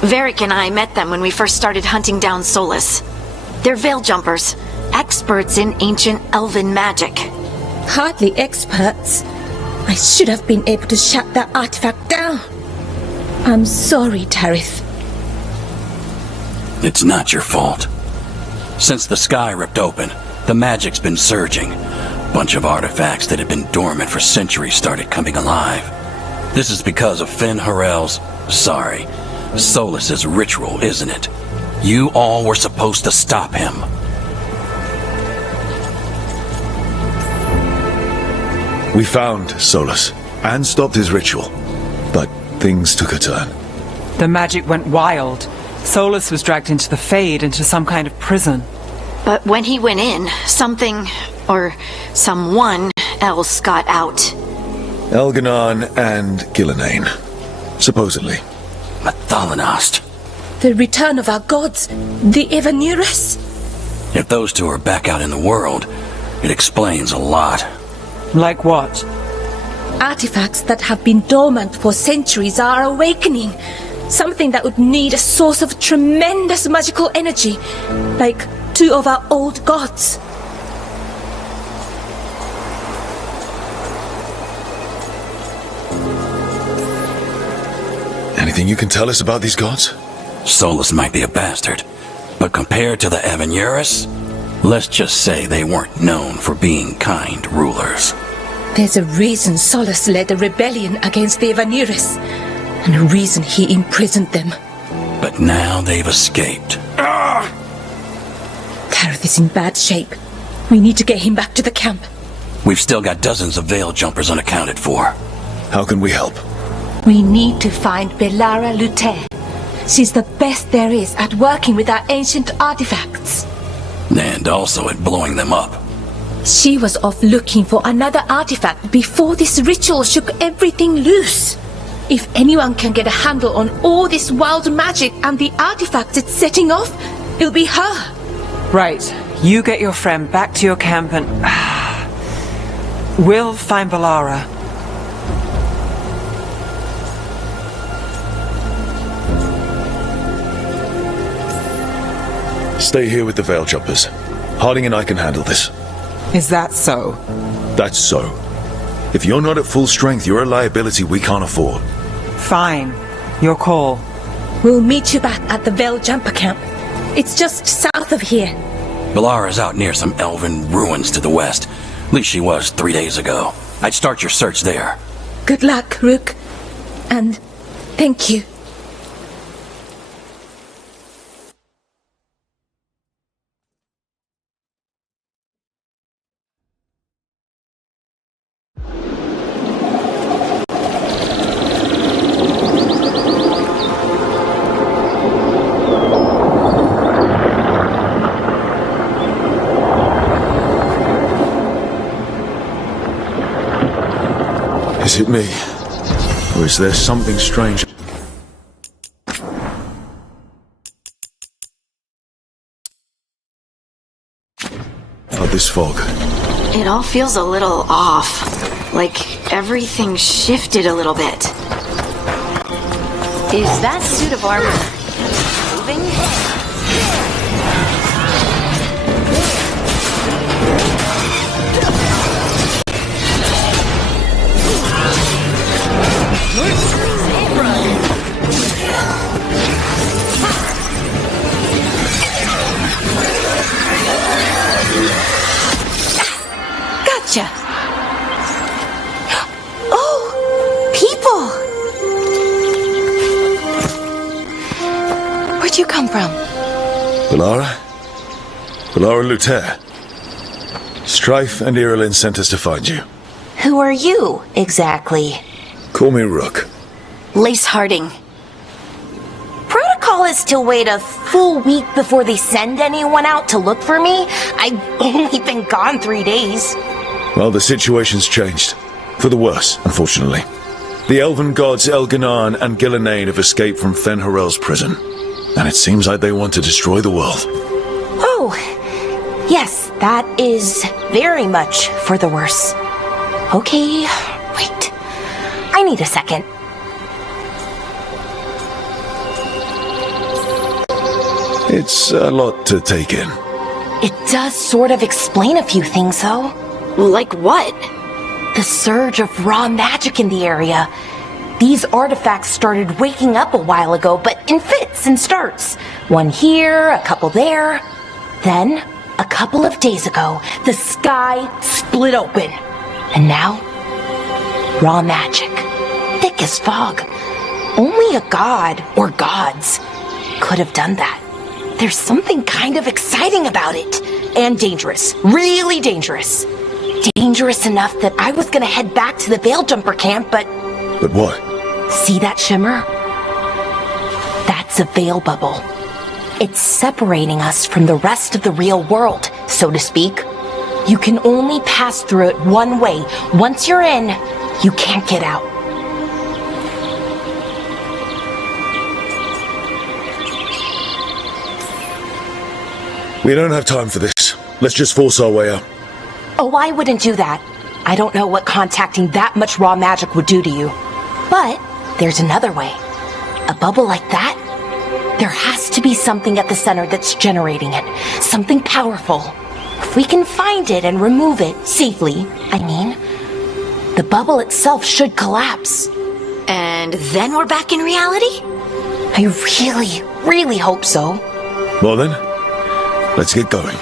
Varric and I met them when we first started hunting down Solas. They're veil jumpers, experts in ancient elven magic. Hardly experts. I should have been able to shut that artifact down. I'm sorry, Tarith. It's not your fault. Since the sky ripped open, the magic's been surging. Bunch of artifacts that had been dormant for centuries started coming alive. This is because of Finn Harel's... Solas's ritual, isn't it? You all were supposed to stop him. We found Solas and stopped his ritual, but things took a turn. The magic went wild. Solas was dragged into the Fade, into some kind of prison. But when he went in, something, or someone else got out. Elganon and Gillenane, supposedly. Mathalanost. The return of our gods, the Evanurus. If those two are back out in the world, it explains a lot. Like what? Artifacts that have been dormant for centuries are awakening. Something that would need a source of tremendous magical energy, like two of our old gods. Anything you can tell us about these gods? Solas might be a bastard, but compared to the Avenurus, let's just say they weren't known for being kind rulers. There's a reason Solas led a rebellion against the Avenurus, and a reason he imprisoned them. But now they've escaped. Gareth is in bad shape. We need to get him back to the camp. We've still got dozens of veil jumpers unaccounted for. How can we help? We need to find Belara Luther. She's the best there is at working with our ancient artifacts. And also at blowing them up. She was off looking for another artifact before this ritual shook everything loose. If anyone can get a handle on all this wild magic and the artifacts it's setting off, it'll be her. Right. You get your friend back to your camp and... we'll find Belara. Stay here with the veil jumpers. Harding and I can handle this. Is that so? That's so. If you're not at full strength, you're a liability we can't afford. Fine. Your call. We'll meet you back at the Veil Jumper camp. It's just south of here. Belara's out near some elven ruins to the west. At least she was 3 days ago. I'd start your search there. Good luck, Rook. And thank you. Is it me? Or is there something strange? About this fog. It all feels a little off. Like everything shifted a little bit. Is that suit of armor moving? Gotcha. Oh, people. Where'd you come from? Belara? Belara Luther. Strife and Irilyn sent us to find you. Who are you, exactly? Call me Rook. Lace Harding. Protocol is to wait a full week before they send anyone out to look for me. I've only been gone 3 days. Well, the situation's changed. For the worse, unfortunately. The elven gods Elganan and Gillenane have escaped from Fen'Harel's prison. And it seems like they want to destroy the world. Oh, yes, that is very much for the worse. Okay, wait. I need a second. It's a lot to take in. It does sort of explain a few things, though. Like what? The surge of raw magic in the area. These artifacts started waking up a while ago, but in fits and starts. One here, a couple there. Then, a couple of days ago, the sky split open. And now, raw magic. Thick as fog. Only a god, or gods, could have done that. There's something kind of exciting about it. And dangerous. Really dangerous. Dangerous enough that I was gonna head back to the Veil Jumper camp, but... But what? See that shimmer? That's a veil bubble. It's separating us from the rest of the real world, so to speak. You can only pass through it one way. Once you're in, you can't get out. We don't have time for this. Let's just force our way out. Oh, I wouldn't do that. I don't know what contacting that much raw magic would do to you. But there's another way. A bubble like that There has to be something at the center that's generating it. Something powerful. If we can find it and remove it safely, the bubble itself should collapse. And then we're back in reality? I really, really hope so. Well then, let's get going.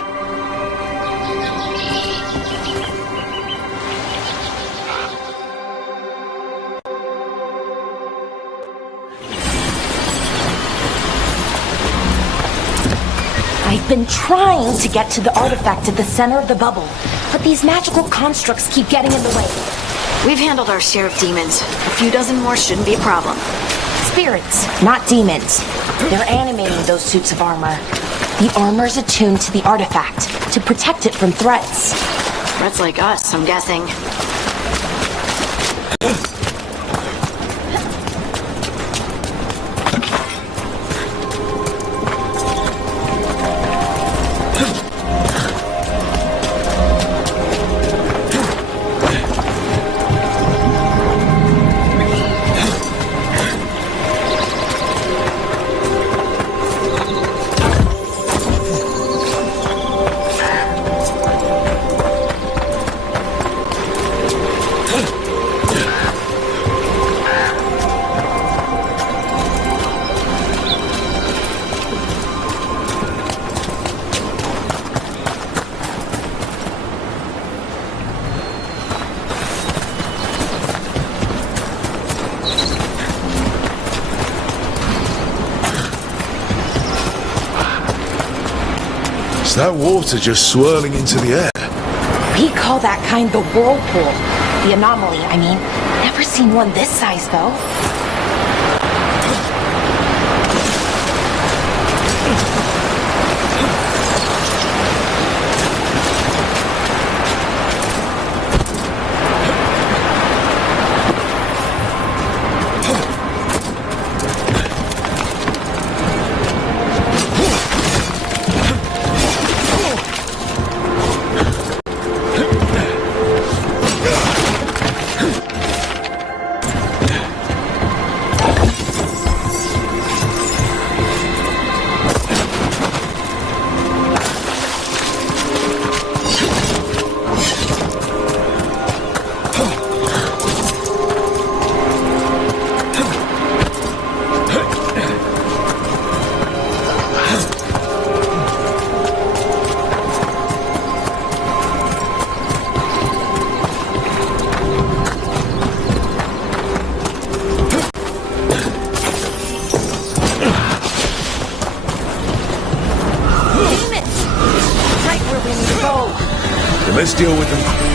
I've been trying to get to the artifact at the center of the bubble, but these magical constructs keep getting in the way. We've handled our share of demons. A few dozen more shouldn't be a problem. Spirits, not demons. They're animating those suits of armor. The armor's attuned to the artifact, to protect it from threats. Threats like us, I'm guessing. That water just swirling into the air. We call that kind the whirlpool. The anomaly, Never seen one this size, though. Let's deal with them.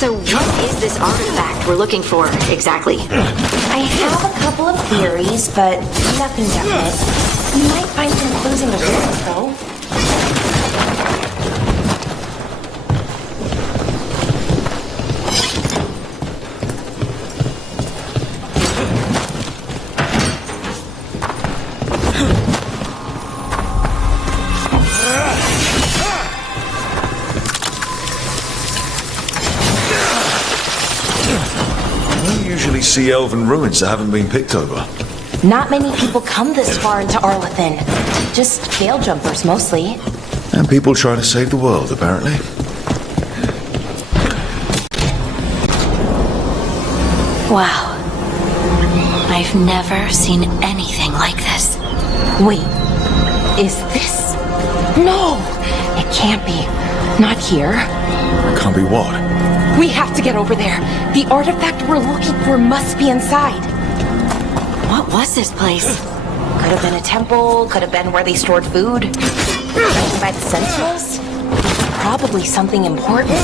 So what is this artifact we're looking for, exactly? I have a couple of theories, but nothing definite. You might find some clues in the ruins, though. See elven ruins that haven't been picked over. Not many people come this far into Arlethan. Just veil jumpers, mostly. And people trying to save the world, apparently. Wow. I've never seen anything like this. Wait. Is this... No! It can't be. Not here. Can't be what? We have to get over there. The artifact we're looking for must be inside. What was this place? Could have been a temple, could have been where they stored food. Protected by the sentinels? Probably something important.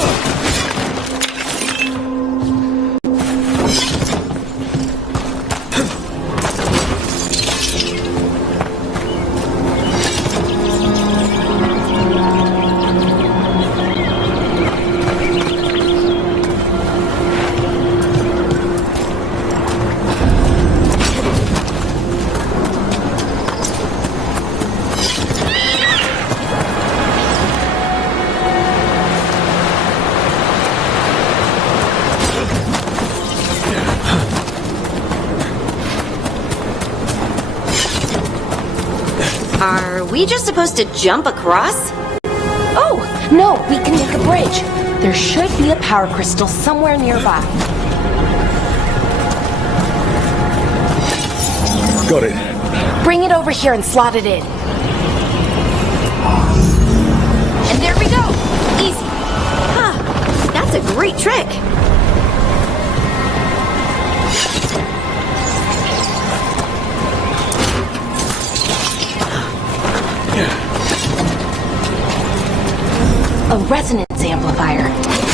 Are we just supposed to jump across? Oh, no, we can make a bridge. There should be a power crystal somewhere nearby. Got it. Bring it over here and slot it in. And there we go! Easy! Huh, that's a great trick! A resonance amplifier,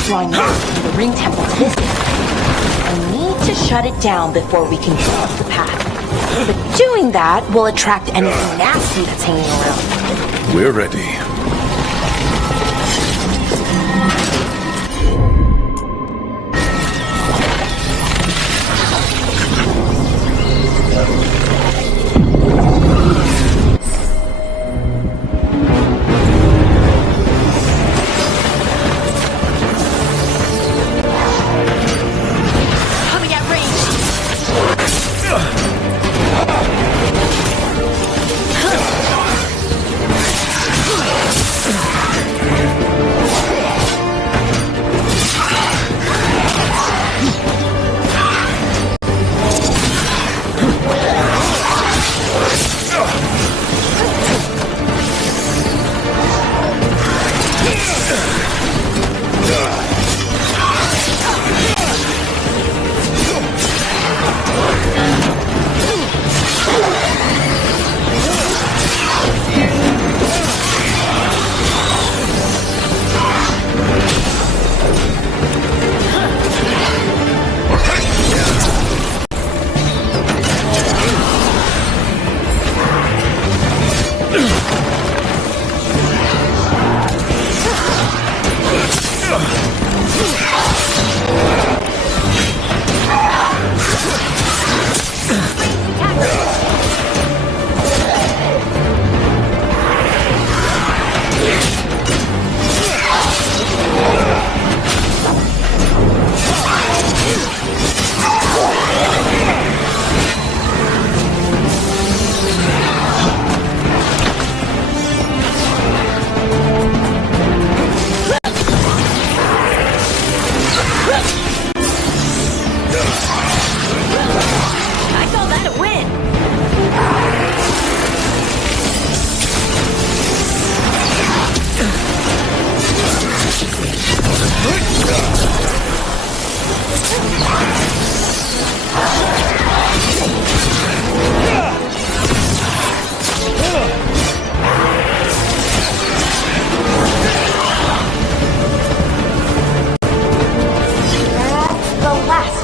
drawing light from the ring temple to this path. I need to shut it down before we can go off the path. But doing that will attract anything nasty that's hanging around. We're ready.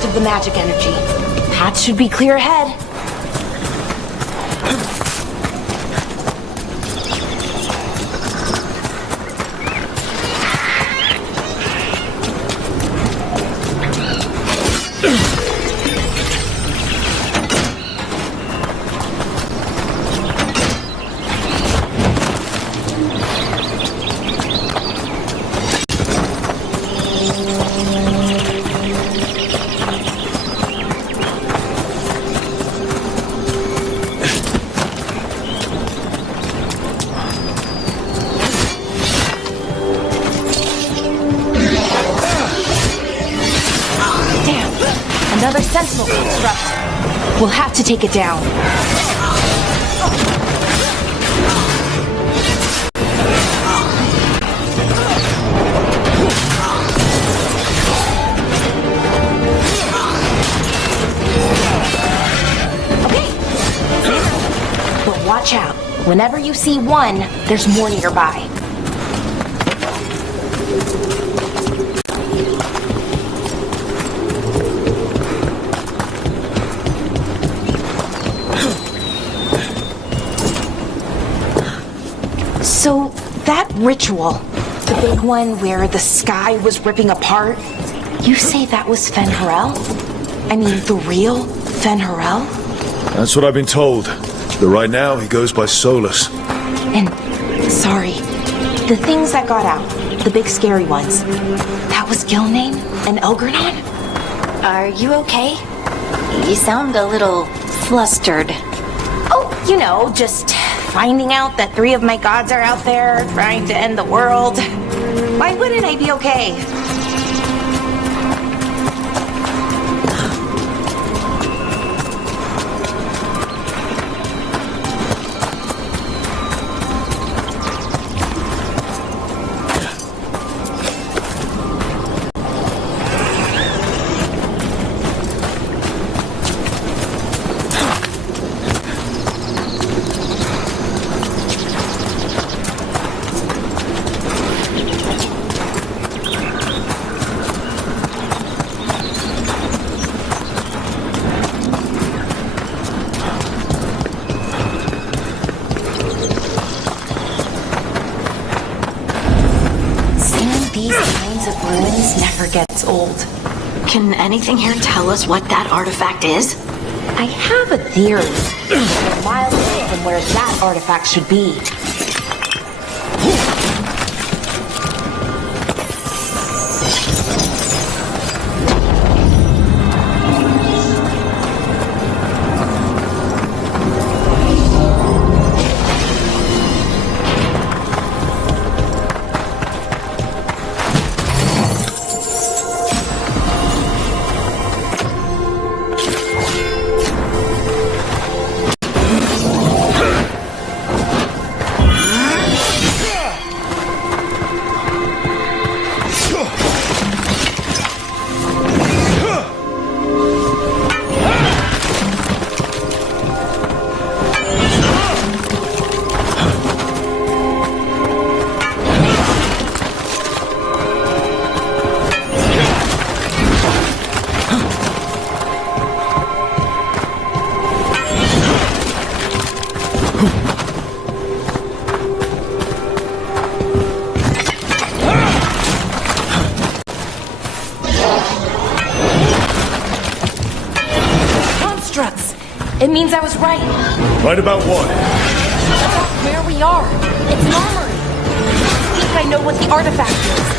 of the magic energy. Path should be clear ahead. Another sentinel construct. We'll have to take it down. Okay. But watch out. Whenever you see one, there's more nearby. So, that ritual, the big one where the sky was ripping apart, you say that was Fen Harel? I mean, the real Fen Harel? That's what I've been told. But right now, he goes by Solas. And, sorry, the things that got out, the big scary ones, that was Gilnane and Elgernon? Are you okay? You sound a little flustered. Oh, you know, just finding out that 3 of my gods are out there trying to end the world. Why wouldn't I be okay? Gets old. Can anything here tell us what that artifact is? I have a theory. We're miles away from where that artifact should be. It means I was right. Right about what? Where we are. It's an armory. I think I know what the artifact is.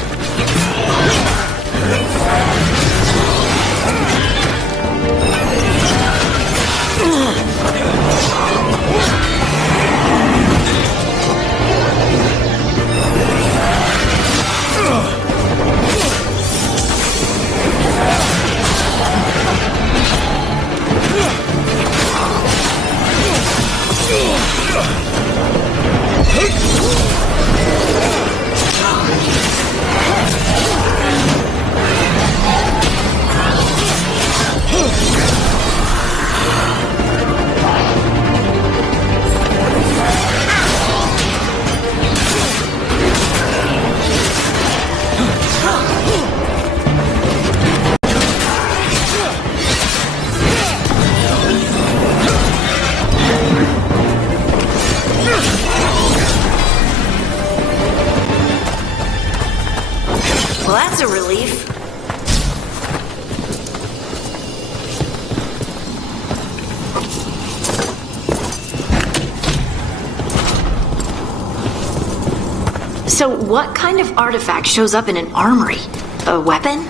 So what kind of artifact shows up in an armory? A weapon?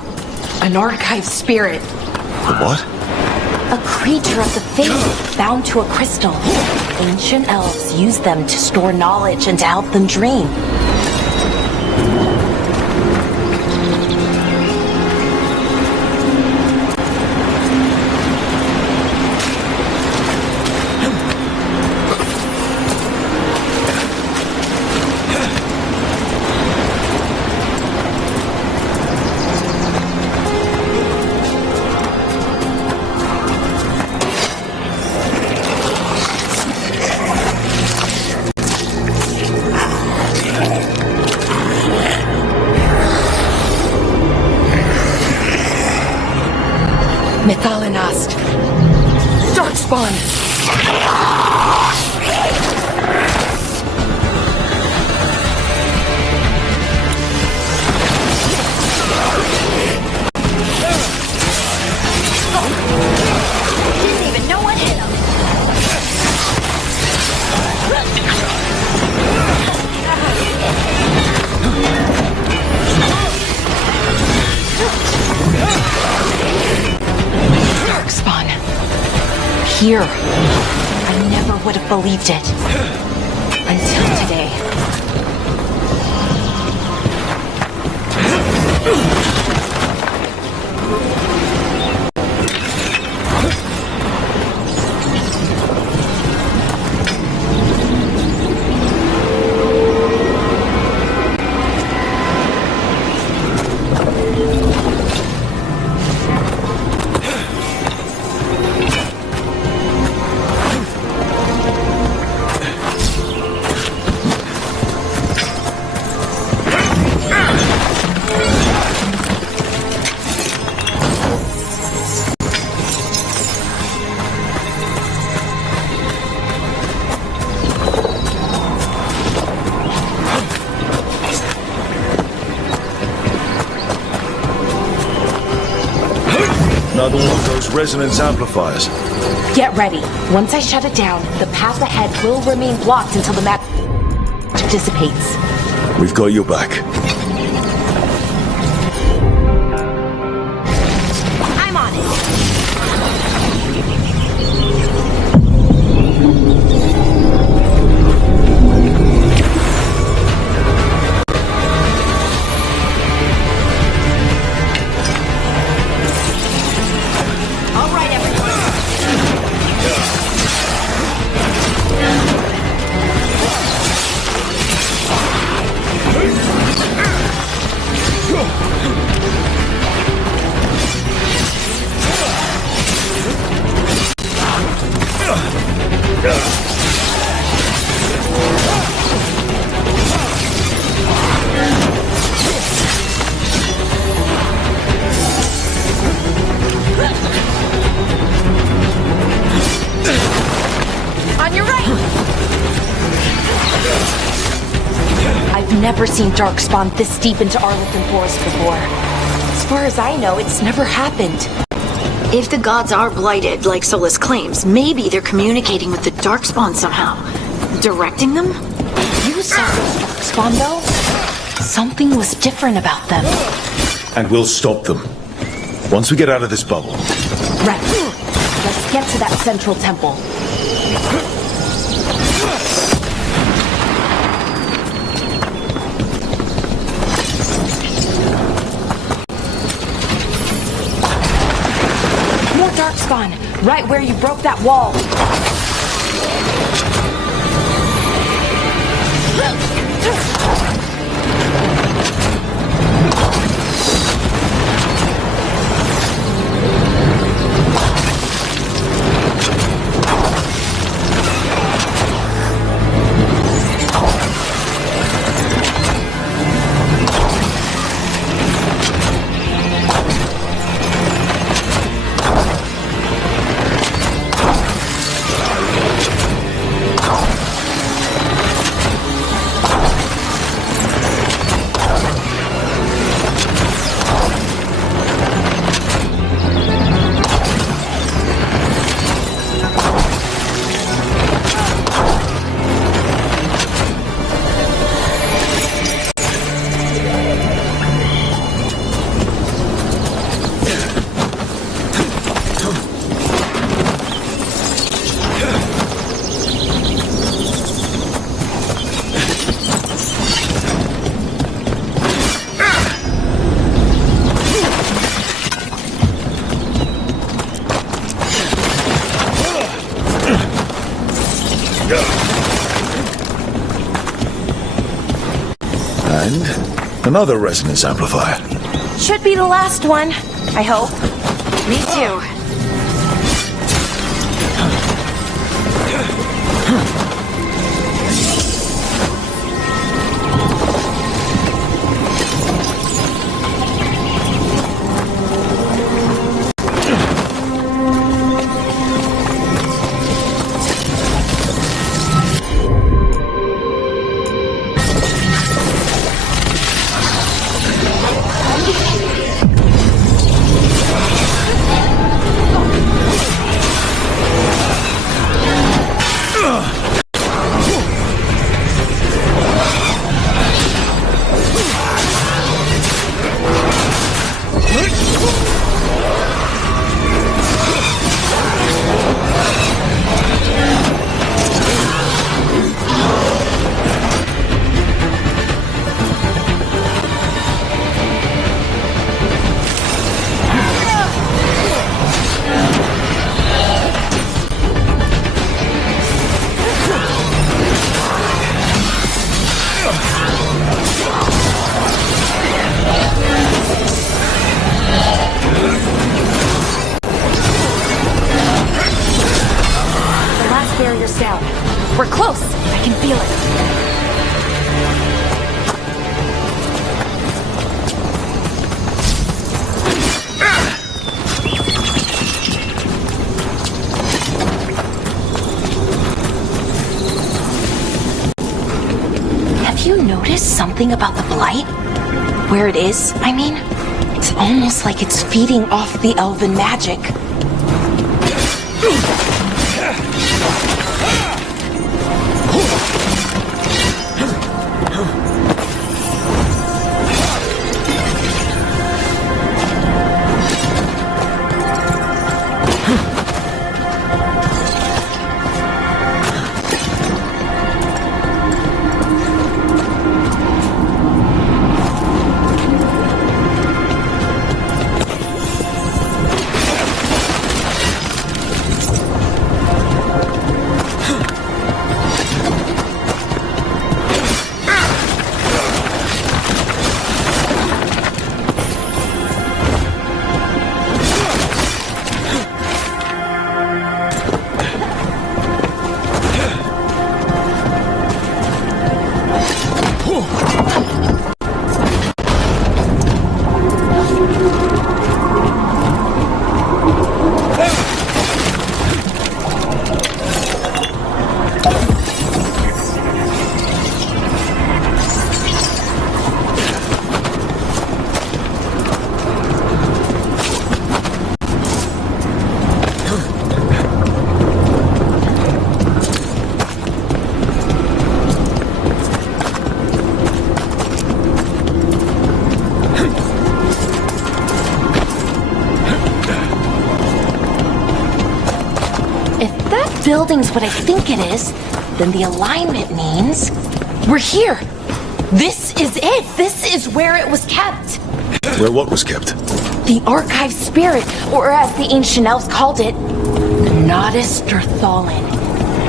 An archive spirit. What? A creature of the faith, bound to a crystal. Ancient elves use them to store knowledge and to help them dream. Methalinast. Darkspawn. Didn't even know what hit him. Darkspawn. Here. I never would have believed it. Until today. Another one of those resonance amplifiers. Get ready. Once I shut it down, the path ahead will remain blocked until the map dissipates. We've got your back. I'm on it. All right, everyone. On your right! I've never seen Darkspawn this deep into Arlington Forest before. As far as I know, it's never happened. If the gods are blighted, like Solas claims, maybe they're communicating with the Darkspawn somehow. Directing them? You saw those Darkspawn, though? Something was different about them. And we'll stop them. Once we get out of this bubble. Right. Let's get to that central temple. More Darkspawn, right where you broke that wall. Another resonance amplifier. Should be the last one, I hope. Me too. We're close. I can feel it. Have you noticed something about the blight? Where it is, I mean? It's almost like it's feeding off the elven magic. Building's what I think it is, then the alignment means we're here. This is it. This is where it was kept. Where what was kept? The archive spirit, or as the ancient elves called it, the Nodus Derthalin.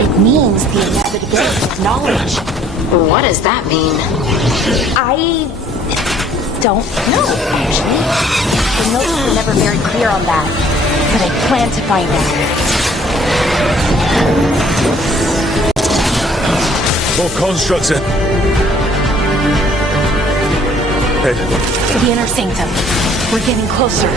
It means the inevitability of knowledge. What does that mean? I don't know, actually. The notes were never very clear on that, but I plan to find out. More constructs in. Head. The inner sanctum. We're getting closer.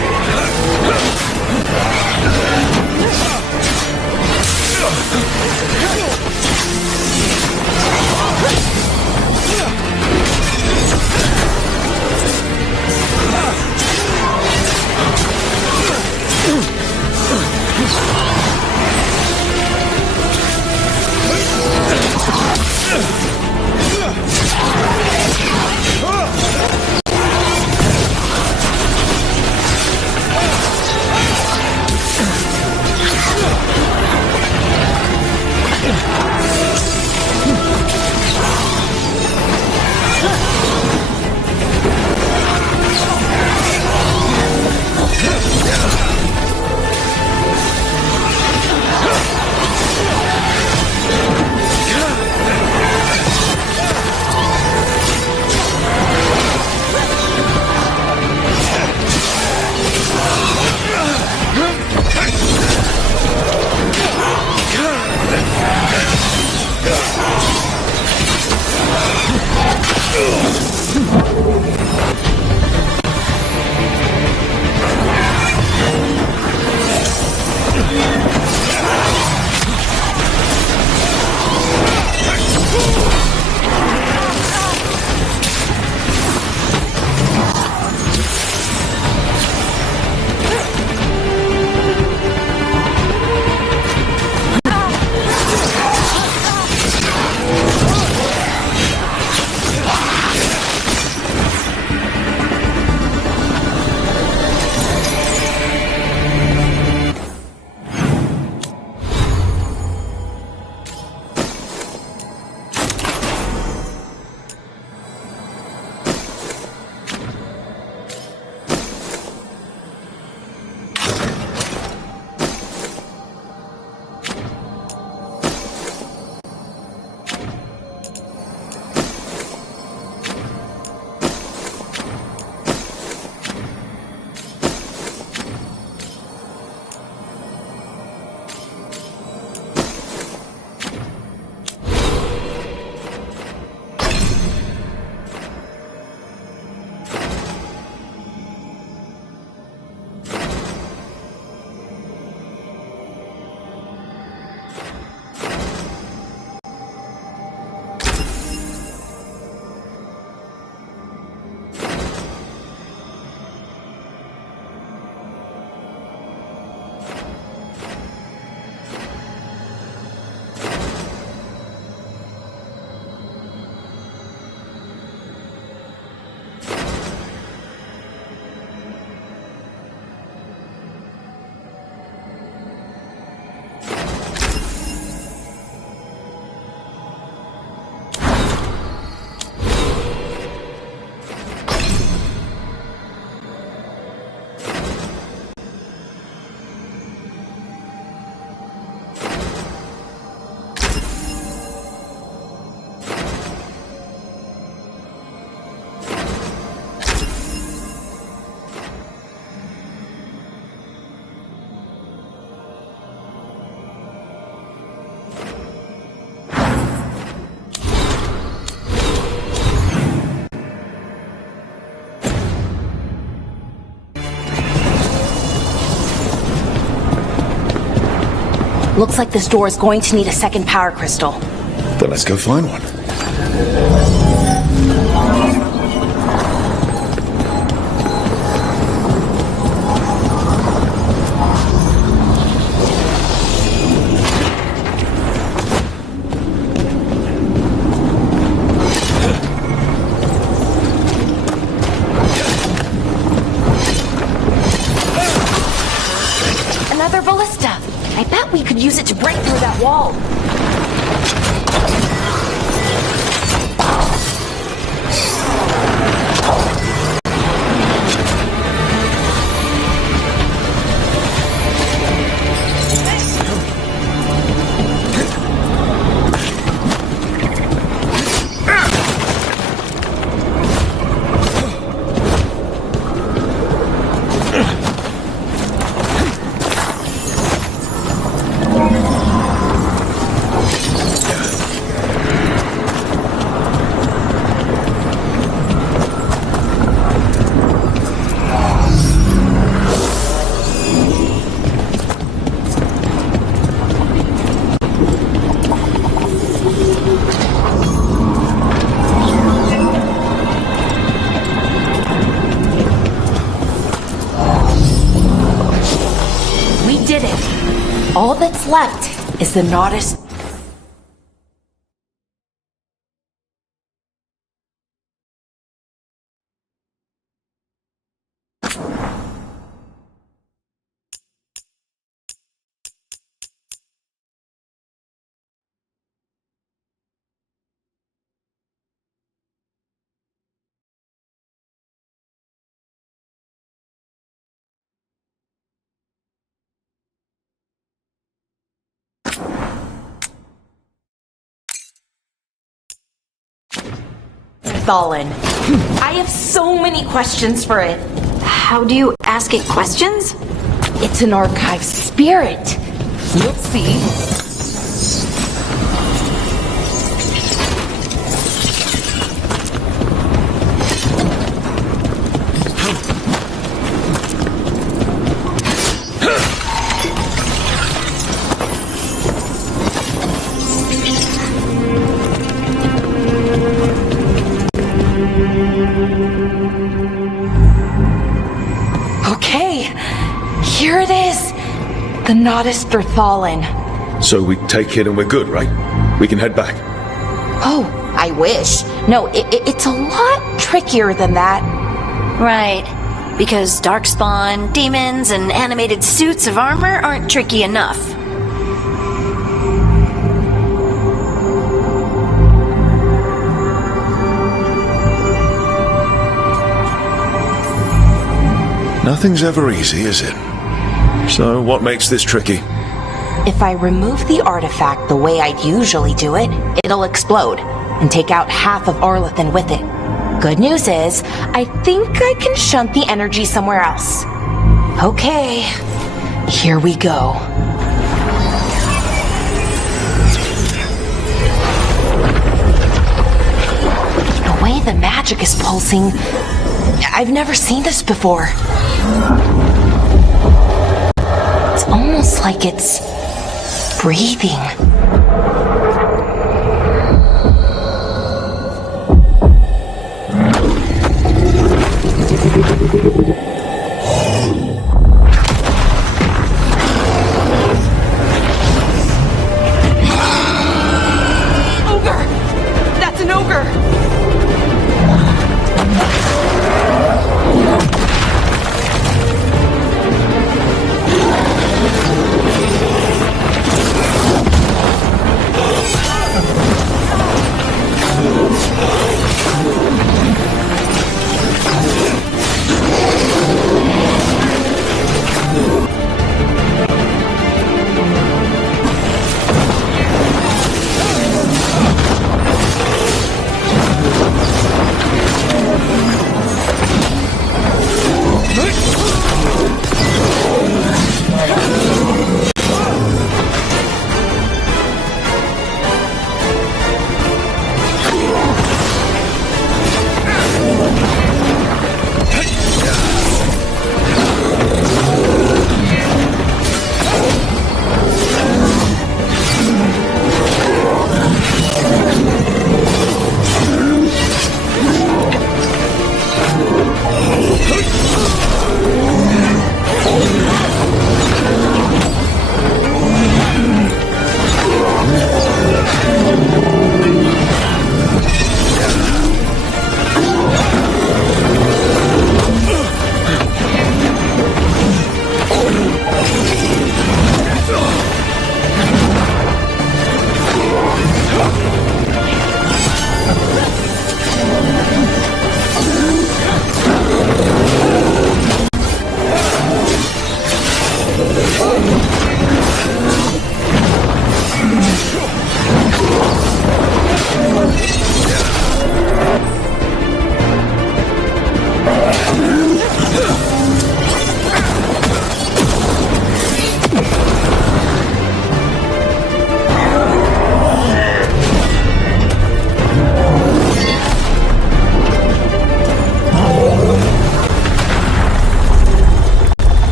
Looks like this door is going to need a second power crystal. Then let's go find one. Another ballista. I bet we could use it to break through that wall. All that's left is the Nodus. Thalin. I have so many questions for it. How do you ask it questions? It's an archive spirit. You'll see. Here it is! The Nodus Thalin. So we take it and we're good, right? We can head back. Oh, I wish. No, it's a lot trickier than that. Right. Because darkspawn, demons, and animated suits of armor aren't tricky enough. Nothing's ever easy, is it? So what makes this tricky? If I remove the artifact the way I'd usually do it, it'll explode and take out half of Arlethan with it. Good news is, I think I can shunt the energy somewhere else. Okay, here we go. The way the magic is pulsing, I've never seen this before. It's almost like it's breathing. Ogre! That's an ogre!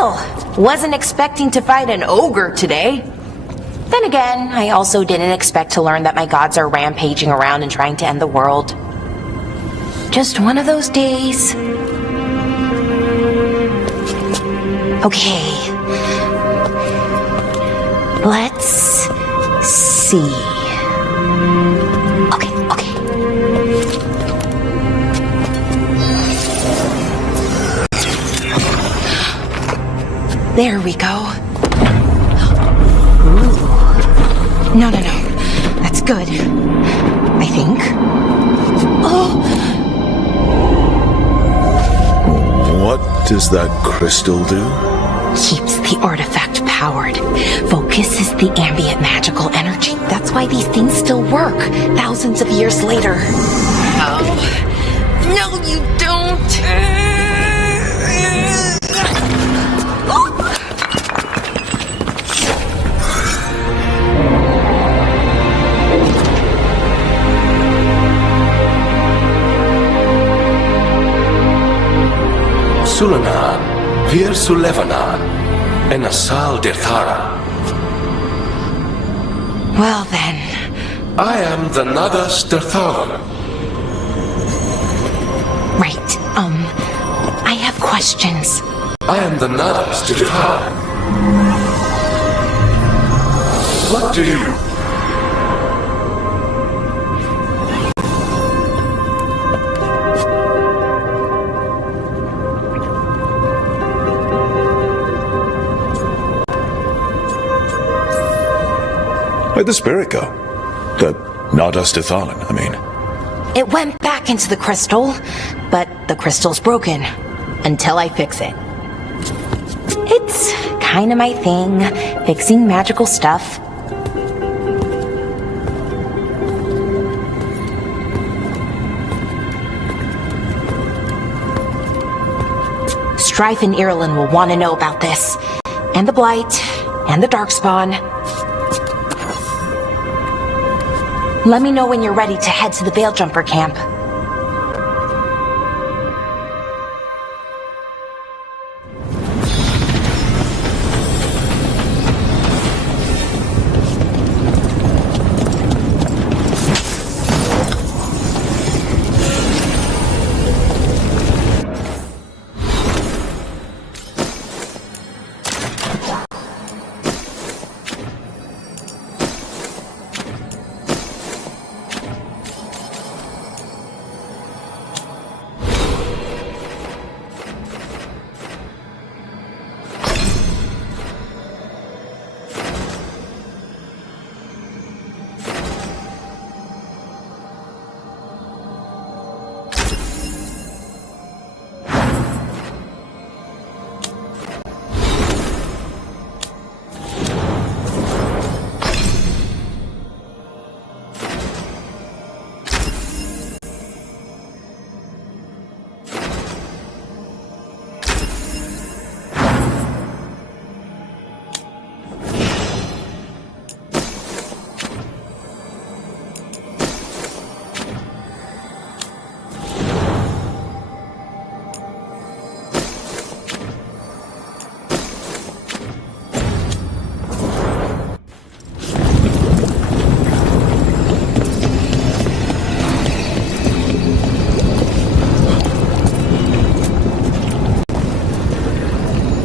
Well, wasn't expecting to fight an ogre today. Then again, I also didn't expect to learn that my gods are rampaging around and trying to end the world. Just one of those days. Okay. Let's see. Okay. There we go. Ooh. No. That's good. I think. Oh! What does that crystal do? Keeps the artifact powered. Focuses the ambient magical energy. That's why these things still work, thousands of years later. Oh. No, you don't! Sulanan, Vir Sulevanan, and Asal Dirthara. Well then. I am the Nadas Dirthalan. Right, I have questions. I am the Nadas Dirthalan. What do you... Where'd the spirit go? The Nadas Dirthalan, I mean. It went back into the crystal, but the crystal's broken. Until I fix it. It's kinda my thing, fixing magical stuff. Strife and Irulan will want to know about this. And the Blight, and the Darkspawn. Let me know when you're ready to head to the Veilgjumper camp.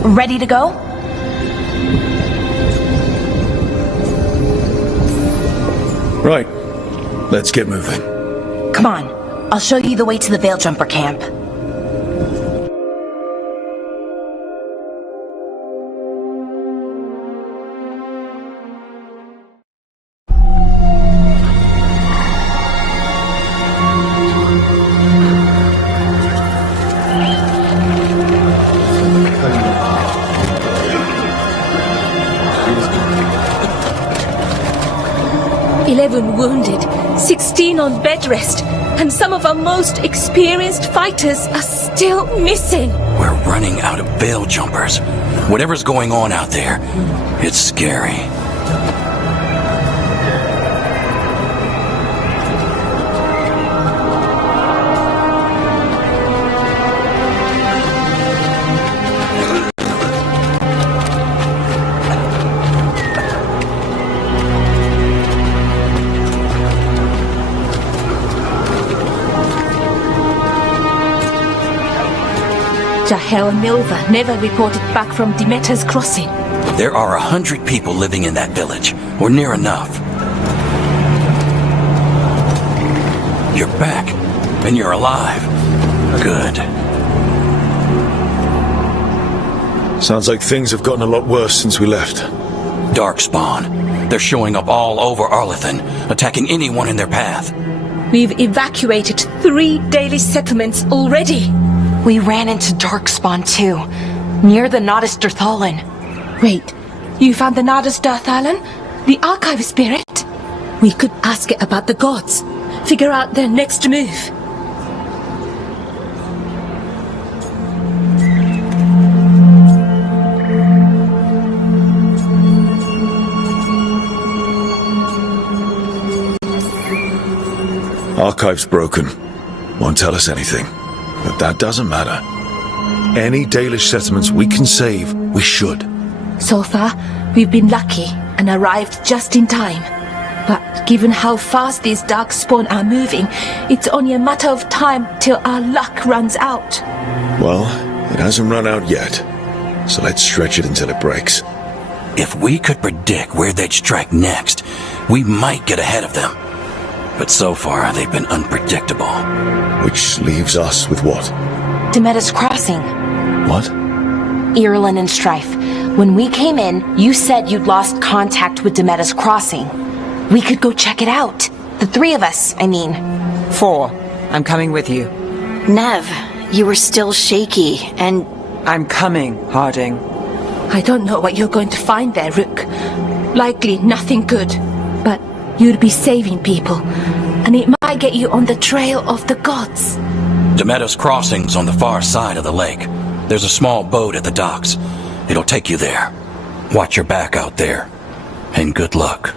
Ready to go? Right. Let's get moving. Come on. I'll show you the way to the Veilgjumper camp. Wounded, 16 on bed rest, and some of our most experienced fighters are still missing. We're running out of Veiljumpers. Whatever's going on out there, it's scary. Jahel and Milva never reported back from Demeter's crossing. There are 100 people living in that village, or near enough. You're back, and you're alive. Good. Sounds like things have gotten a lot worse since we left. Darkspawn. They're showing up all over Arlethan, attacking anyone in their path. We've evacuated 3 daily settlements already. We ran into Darkspawn too, near the Nodus Dirthalan. Wait, you found the Nodus Dirthalan? The archive spirit? We could ask it about the gods. Figure out their next move. Archive's broken. Won't tell us anything. But that doesn't matter. Any Dalish settlements we can save, we should. So far, we've been lucky and arrived just in time. But given how fast these Darkspawn are moving, it's only a matter of time till our luck runs out. Well, it hasn't run out yet. So let's stretch it until it breaks. If we could predict where they'd strike next, we might get ahead of them. But so far, they've been unpredictable. Which leaves us with what? Demeter's crossing. What? Irlin and Strife. When we came in, you said you'd lost contact with Demeter's crossing. We could go check it out. The 3 of us, I mean. 4. I'm coming with you. Nev, you were still shaky, and... I'm coming, Harding. I don't know what you're going to find there, Rook. Likely nothing good. But you'd be saving people, and it might get you on the trail of the gods. Demeter's crossing's on the far side of the lake. There's a small boat at the docks. It'll take you there. Watch your back out there. And good luck.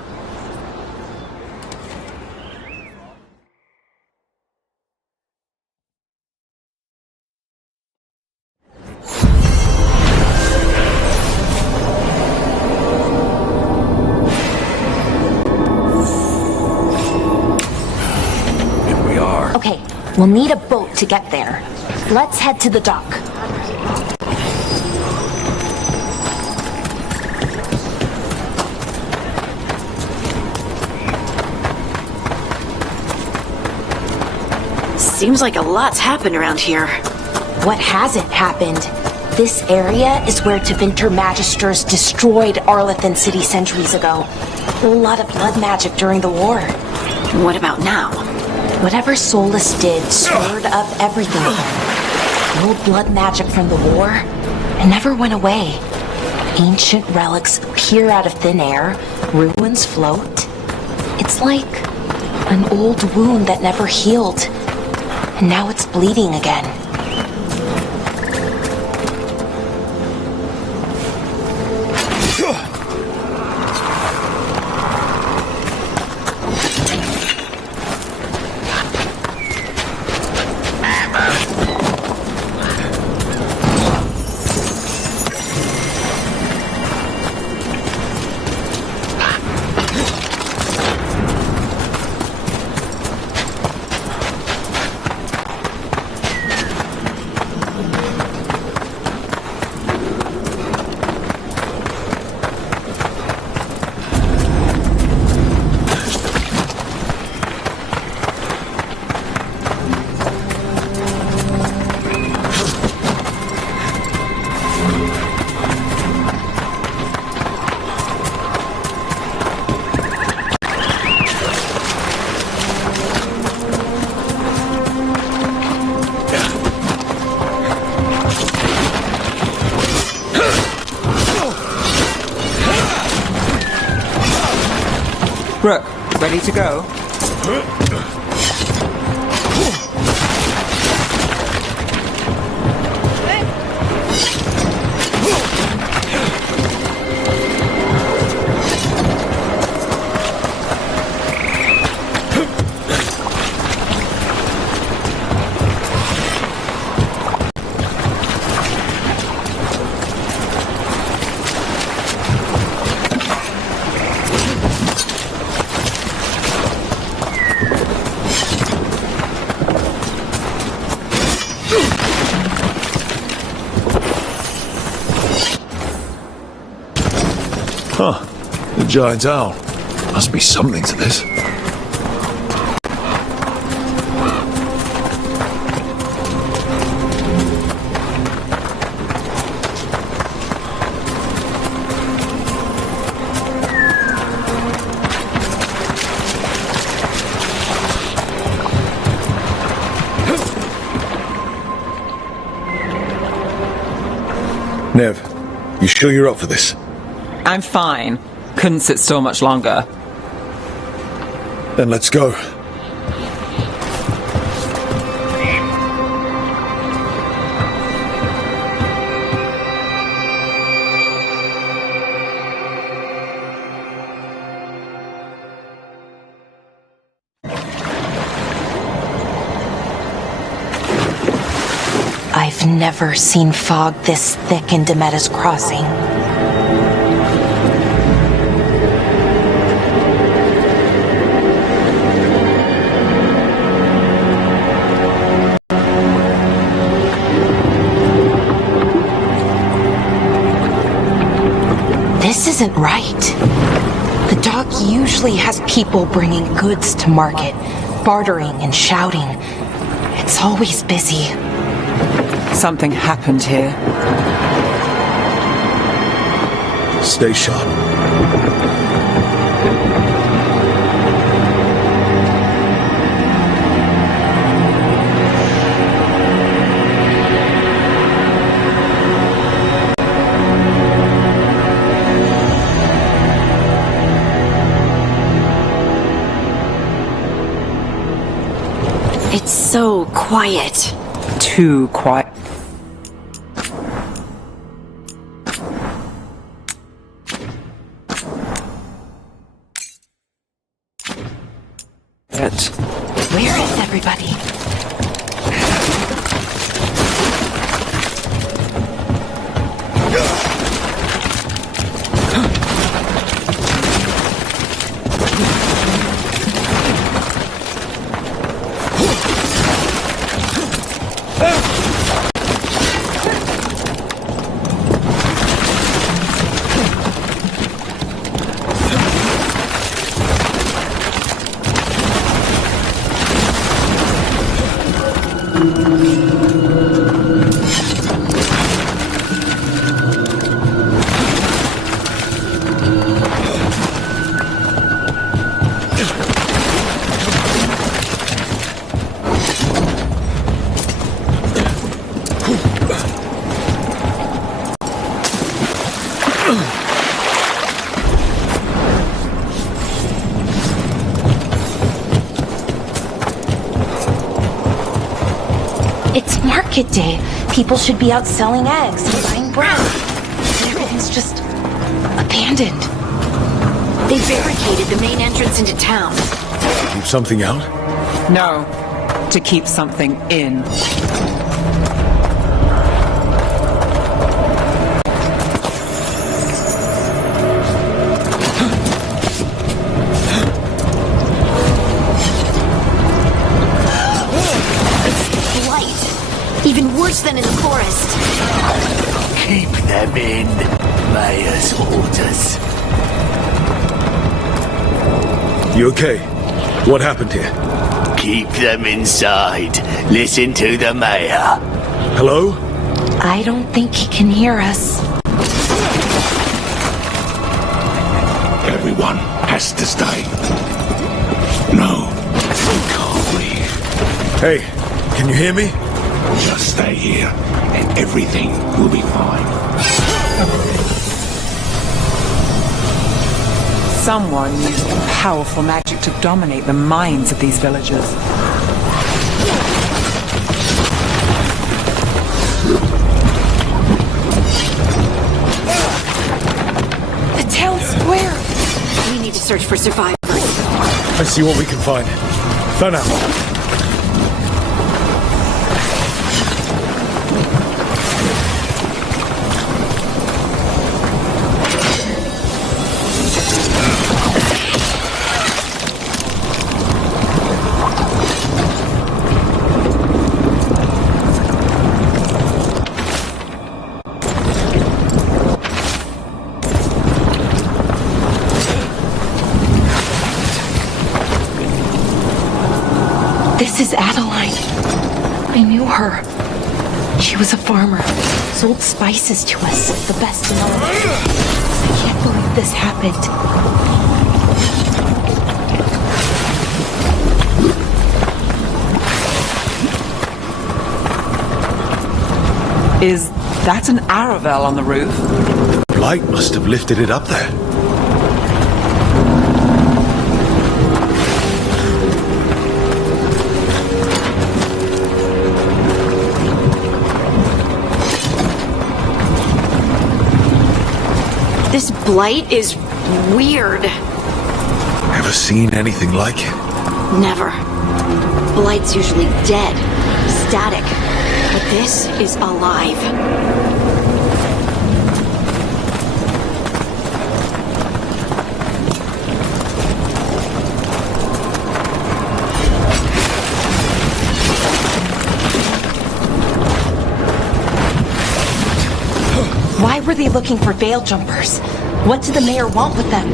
Okay, we'll need a boat to get there. Let's head to the dock. Seems like a lot's happened around here. What hasn't happened? This area is where Tevinter Magisters destroyed Arlethan City centuries ago. A lot of blood magic during the war. What about now? Whatever Solas did stirred up everything again. The old blood magic from the war, it never went away. Ancient relics appear out of thin air, ruins float. It's like an old wound that never healed, and now it's bleeding again. Rook, ready to go? giant owl. Must be something to this. Nev, you sure you're up for this? I'm fine. Couldn't sit still much longer. Then let's go. I've never seen fog this thick in Demetta's Crossing. This isn't right. The dock usually has people bringing goods to market, bartering and shouting. It's always busy. Something happened here. Stay sharp. It's so quiet. Too quiet. Where is everybody? It's market day. People should be out selling eggs and buying bread. Everything's just abandoned. They barricaded the main entrance into town. Keep something out? No, to keep something in. Even worse than in the forest. Keep them in. Mayor's orders. You okay? What happened here? Keep them inside. Listen to the mayor. Hello? I don't think he can hear us. Everyone has to stay. No, we can't leave. Hey, can you hear me? Just stay here, and everything will be fine. Someone used powerful magic to dominate the minds of these villagers. The town square! We need to search for survivors. Let's see what we can find. For now. This is Adeline. I knew her. She was a farmer, sold spices to us, the best in all. I can't believe this happened. Is that an Aravel on the roof? The blight must have lifted it up there. This blight is weird. Ever seen anything like it? Never. Blight's usually dead, static. But this is alive. Why were they looking for veil jumpers? What did the mayor want with them?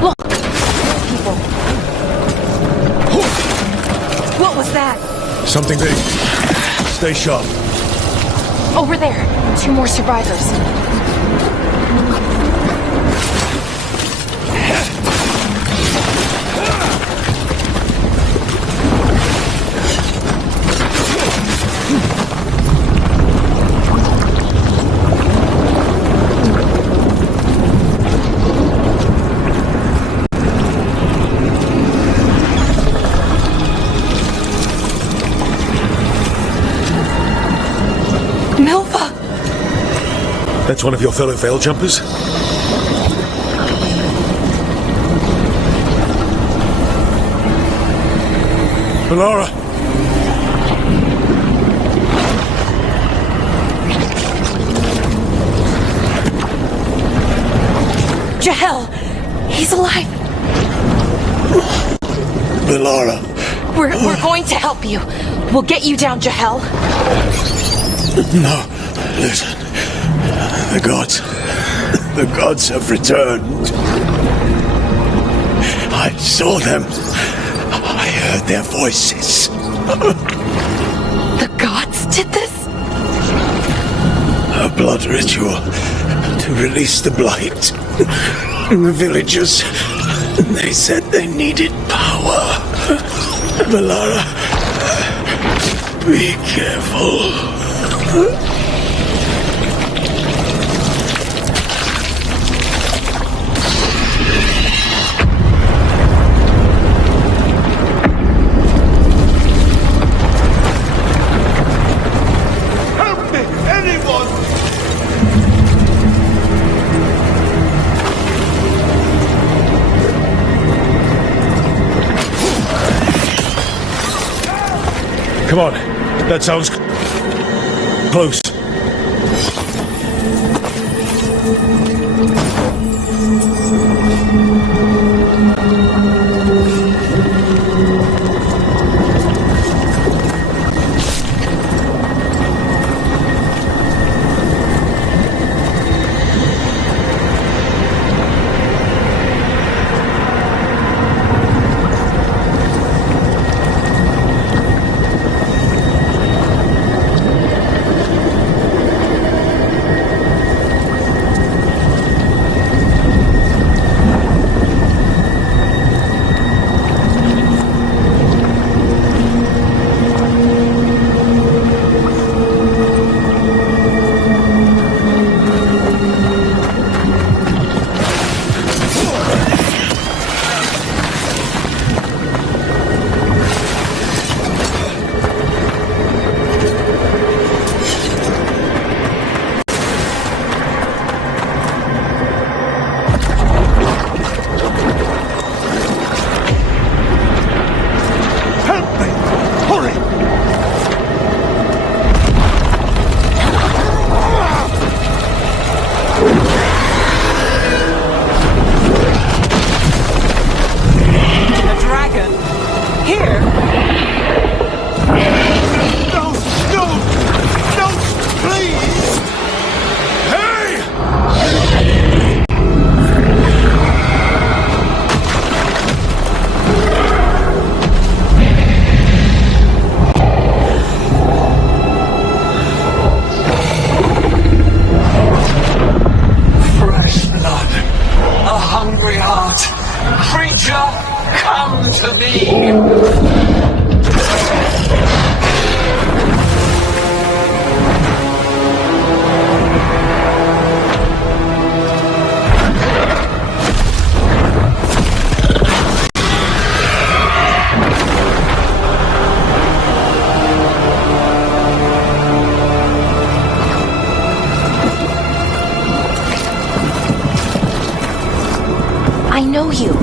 Look! People. What was that? Something big. Stay sharp. Over there. 2 more survivors. That's one of your fellow veil jumpers? Melara! Jahel! He's alive! Melara! We're going to help you. We'll get you down, Jahel. No, listen. The gods have returned. I saw them. I heard their voices. The gods did this? A blood ritual to release the blight. The villagers, they said they needed power. Melara, be careful. Come on. That sounds close. know you.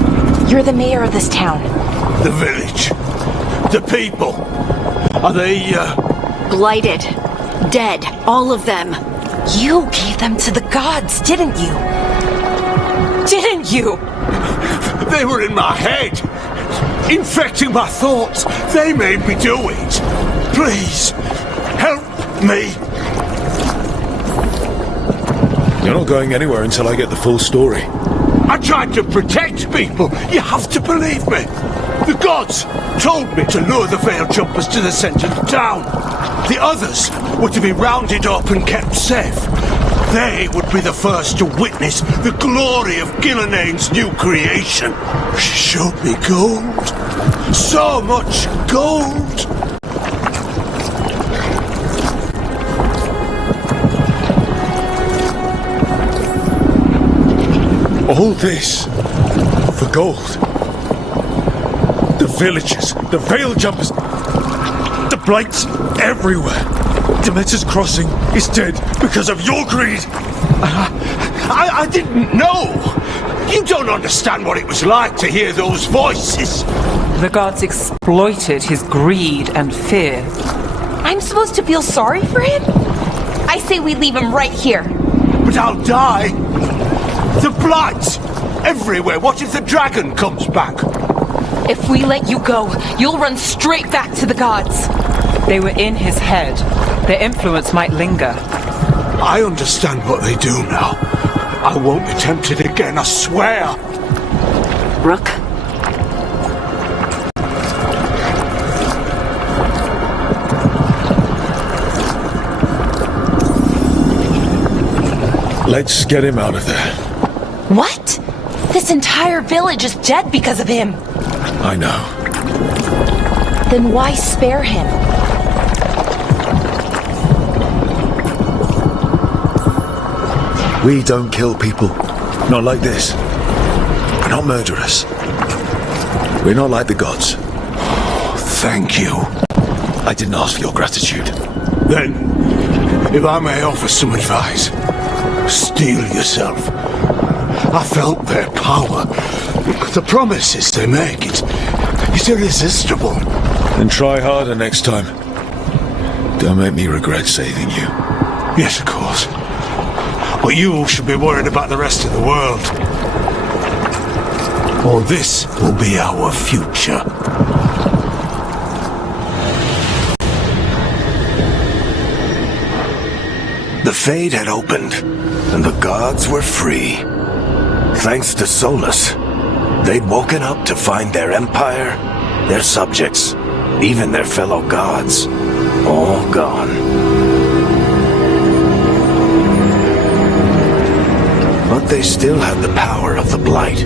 You're the mayor of this town. The village. The people. Are they, Blighted. Dead. All of them. You gave them to the gods, didn't you? Didn't you? They were in my head. Infecting my thoughts. They made me do it. Please, help me. You're not going anywhere until I get the full story. I tried to protect people. You have to believe me. The gods told me to lure the veil jumpers to the center of town. The others were to be rounded up and kept safe. They would be the first to witness the glory of Gilnenane's new creation. She showed me gold. So much gold. All this for gold. The villagers, the veil jumpers, the blights everywhere. Demeter's crossing is dead because of your greed. I didn't know. You don't understand what it was like to hear those voices. The gods exploited his greed and fear. I'm supposed to feel sorry for him? I say we leave him right here. But I'll die. The blight! Everywhere. What if the dragon comes back? If we let you go, you'll run straight back to the gods. They were in his head. Their influence might linger. I understand what they do now. I won't be tempted again, I swear. Rook? Let's get him out of there. What? This entire village is dead because of him. I know. Then why spare him? We don't kill people. Not like this. We're not murderers. We're not like the gods. Thank you. I didn't ask for your gratitude. Then, if I may offer some advice, steel yourself. I felt their power. The promises they make, it's irresistible. Then try harder next time. Don't make me regret saving you. Yes, of course. But you should be worried about the rest of the world. Or this will be our future. The Fade had opened, and the gods were free. Thanks to Solas, they'd woken up to find their empire, their subjects, even their fellow gods, all gone. But they still had the power of the Blight,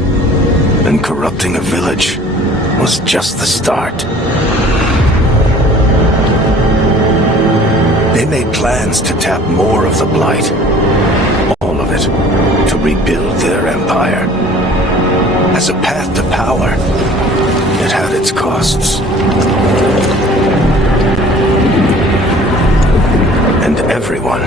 and corrupting a village was just the start. They made plans to tap more of the Blight, all of it, to rebuild their empire. As a path to power, it had its costs. And everyone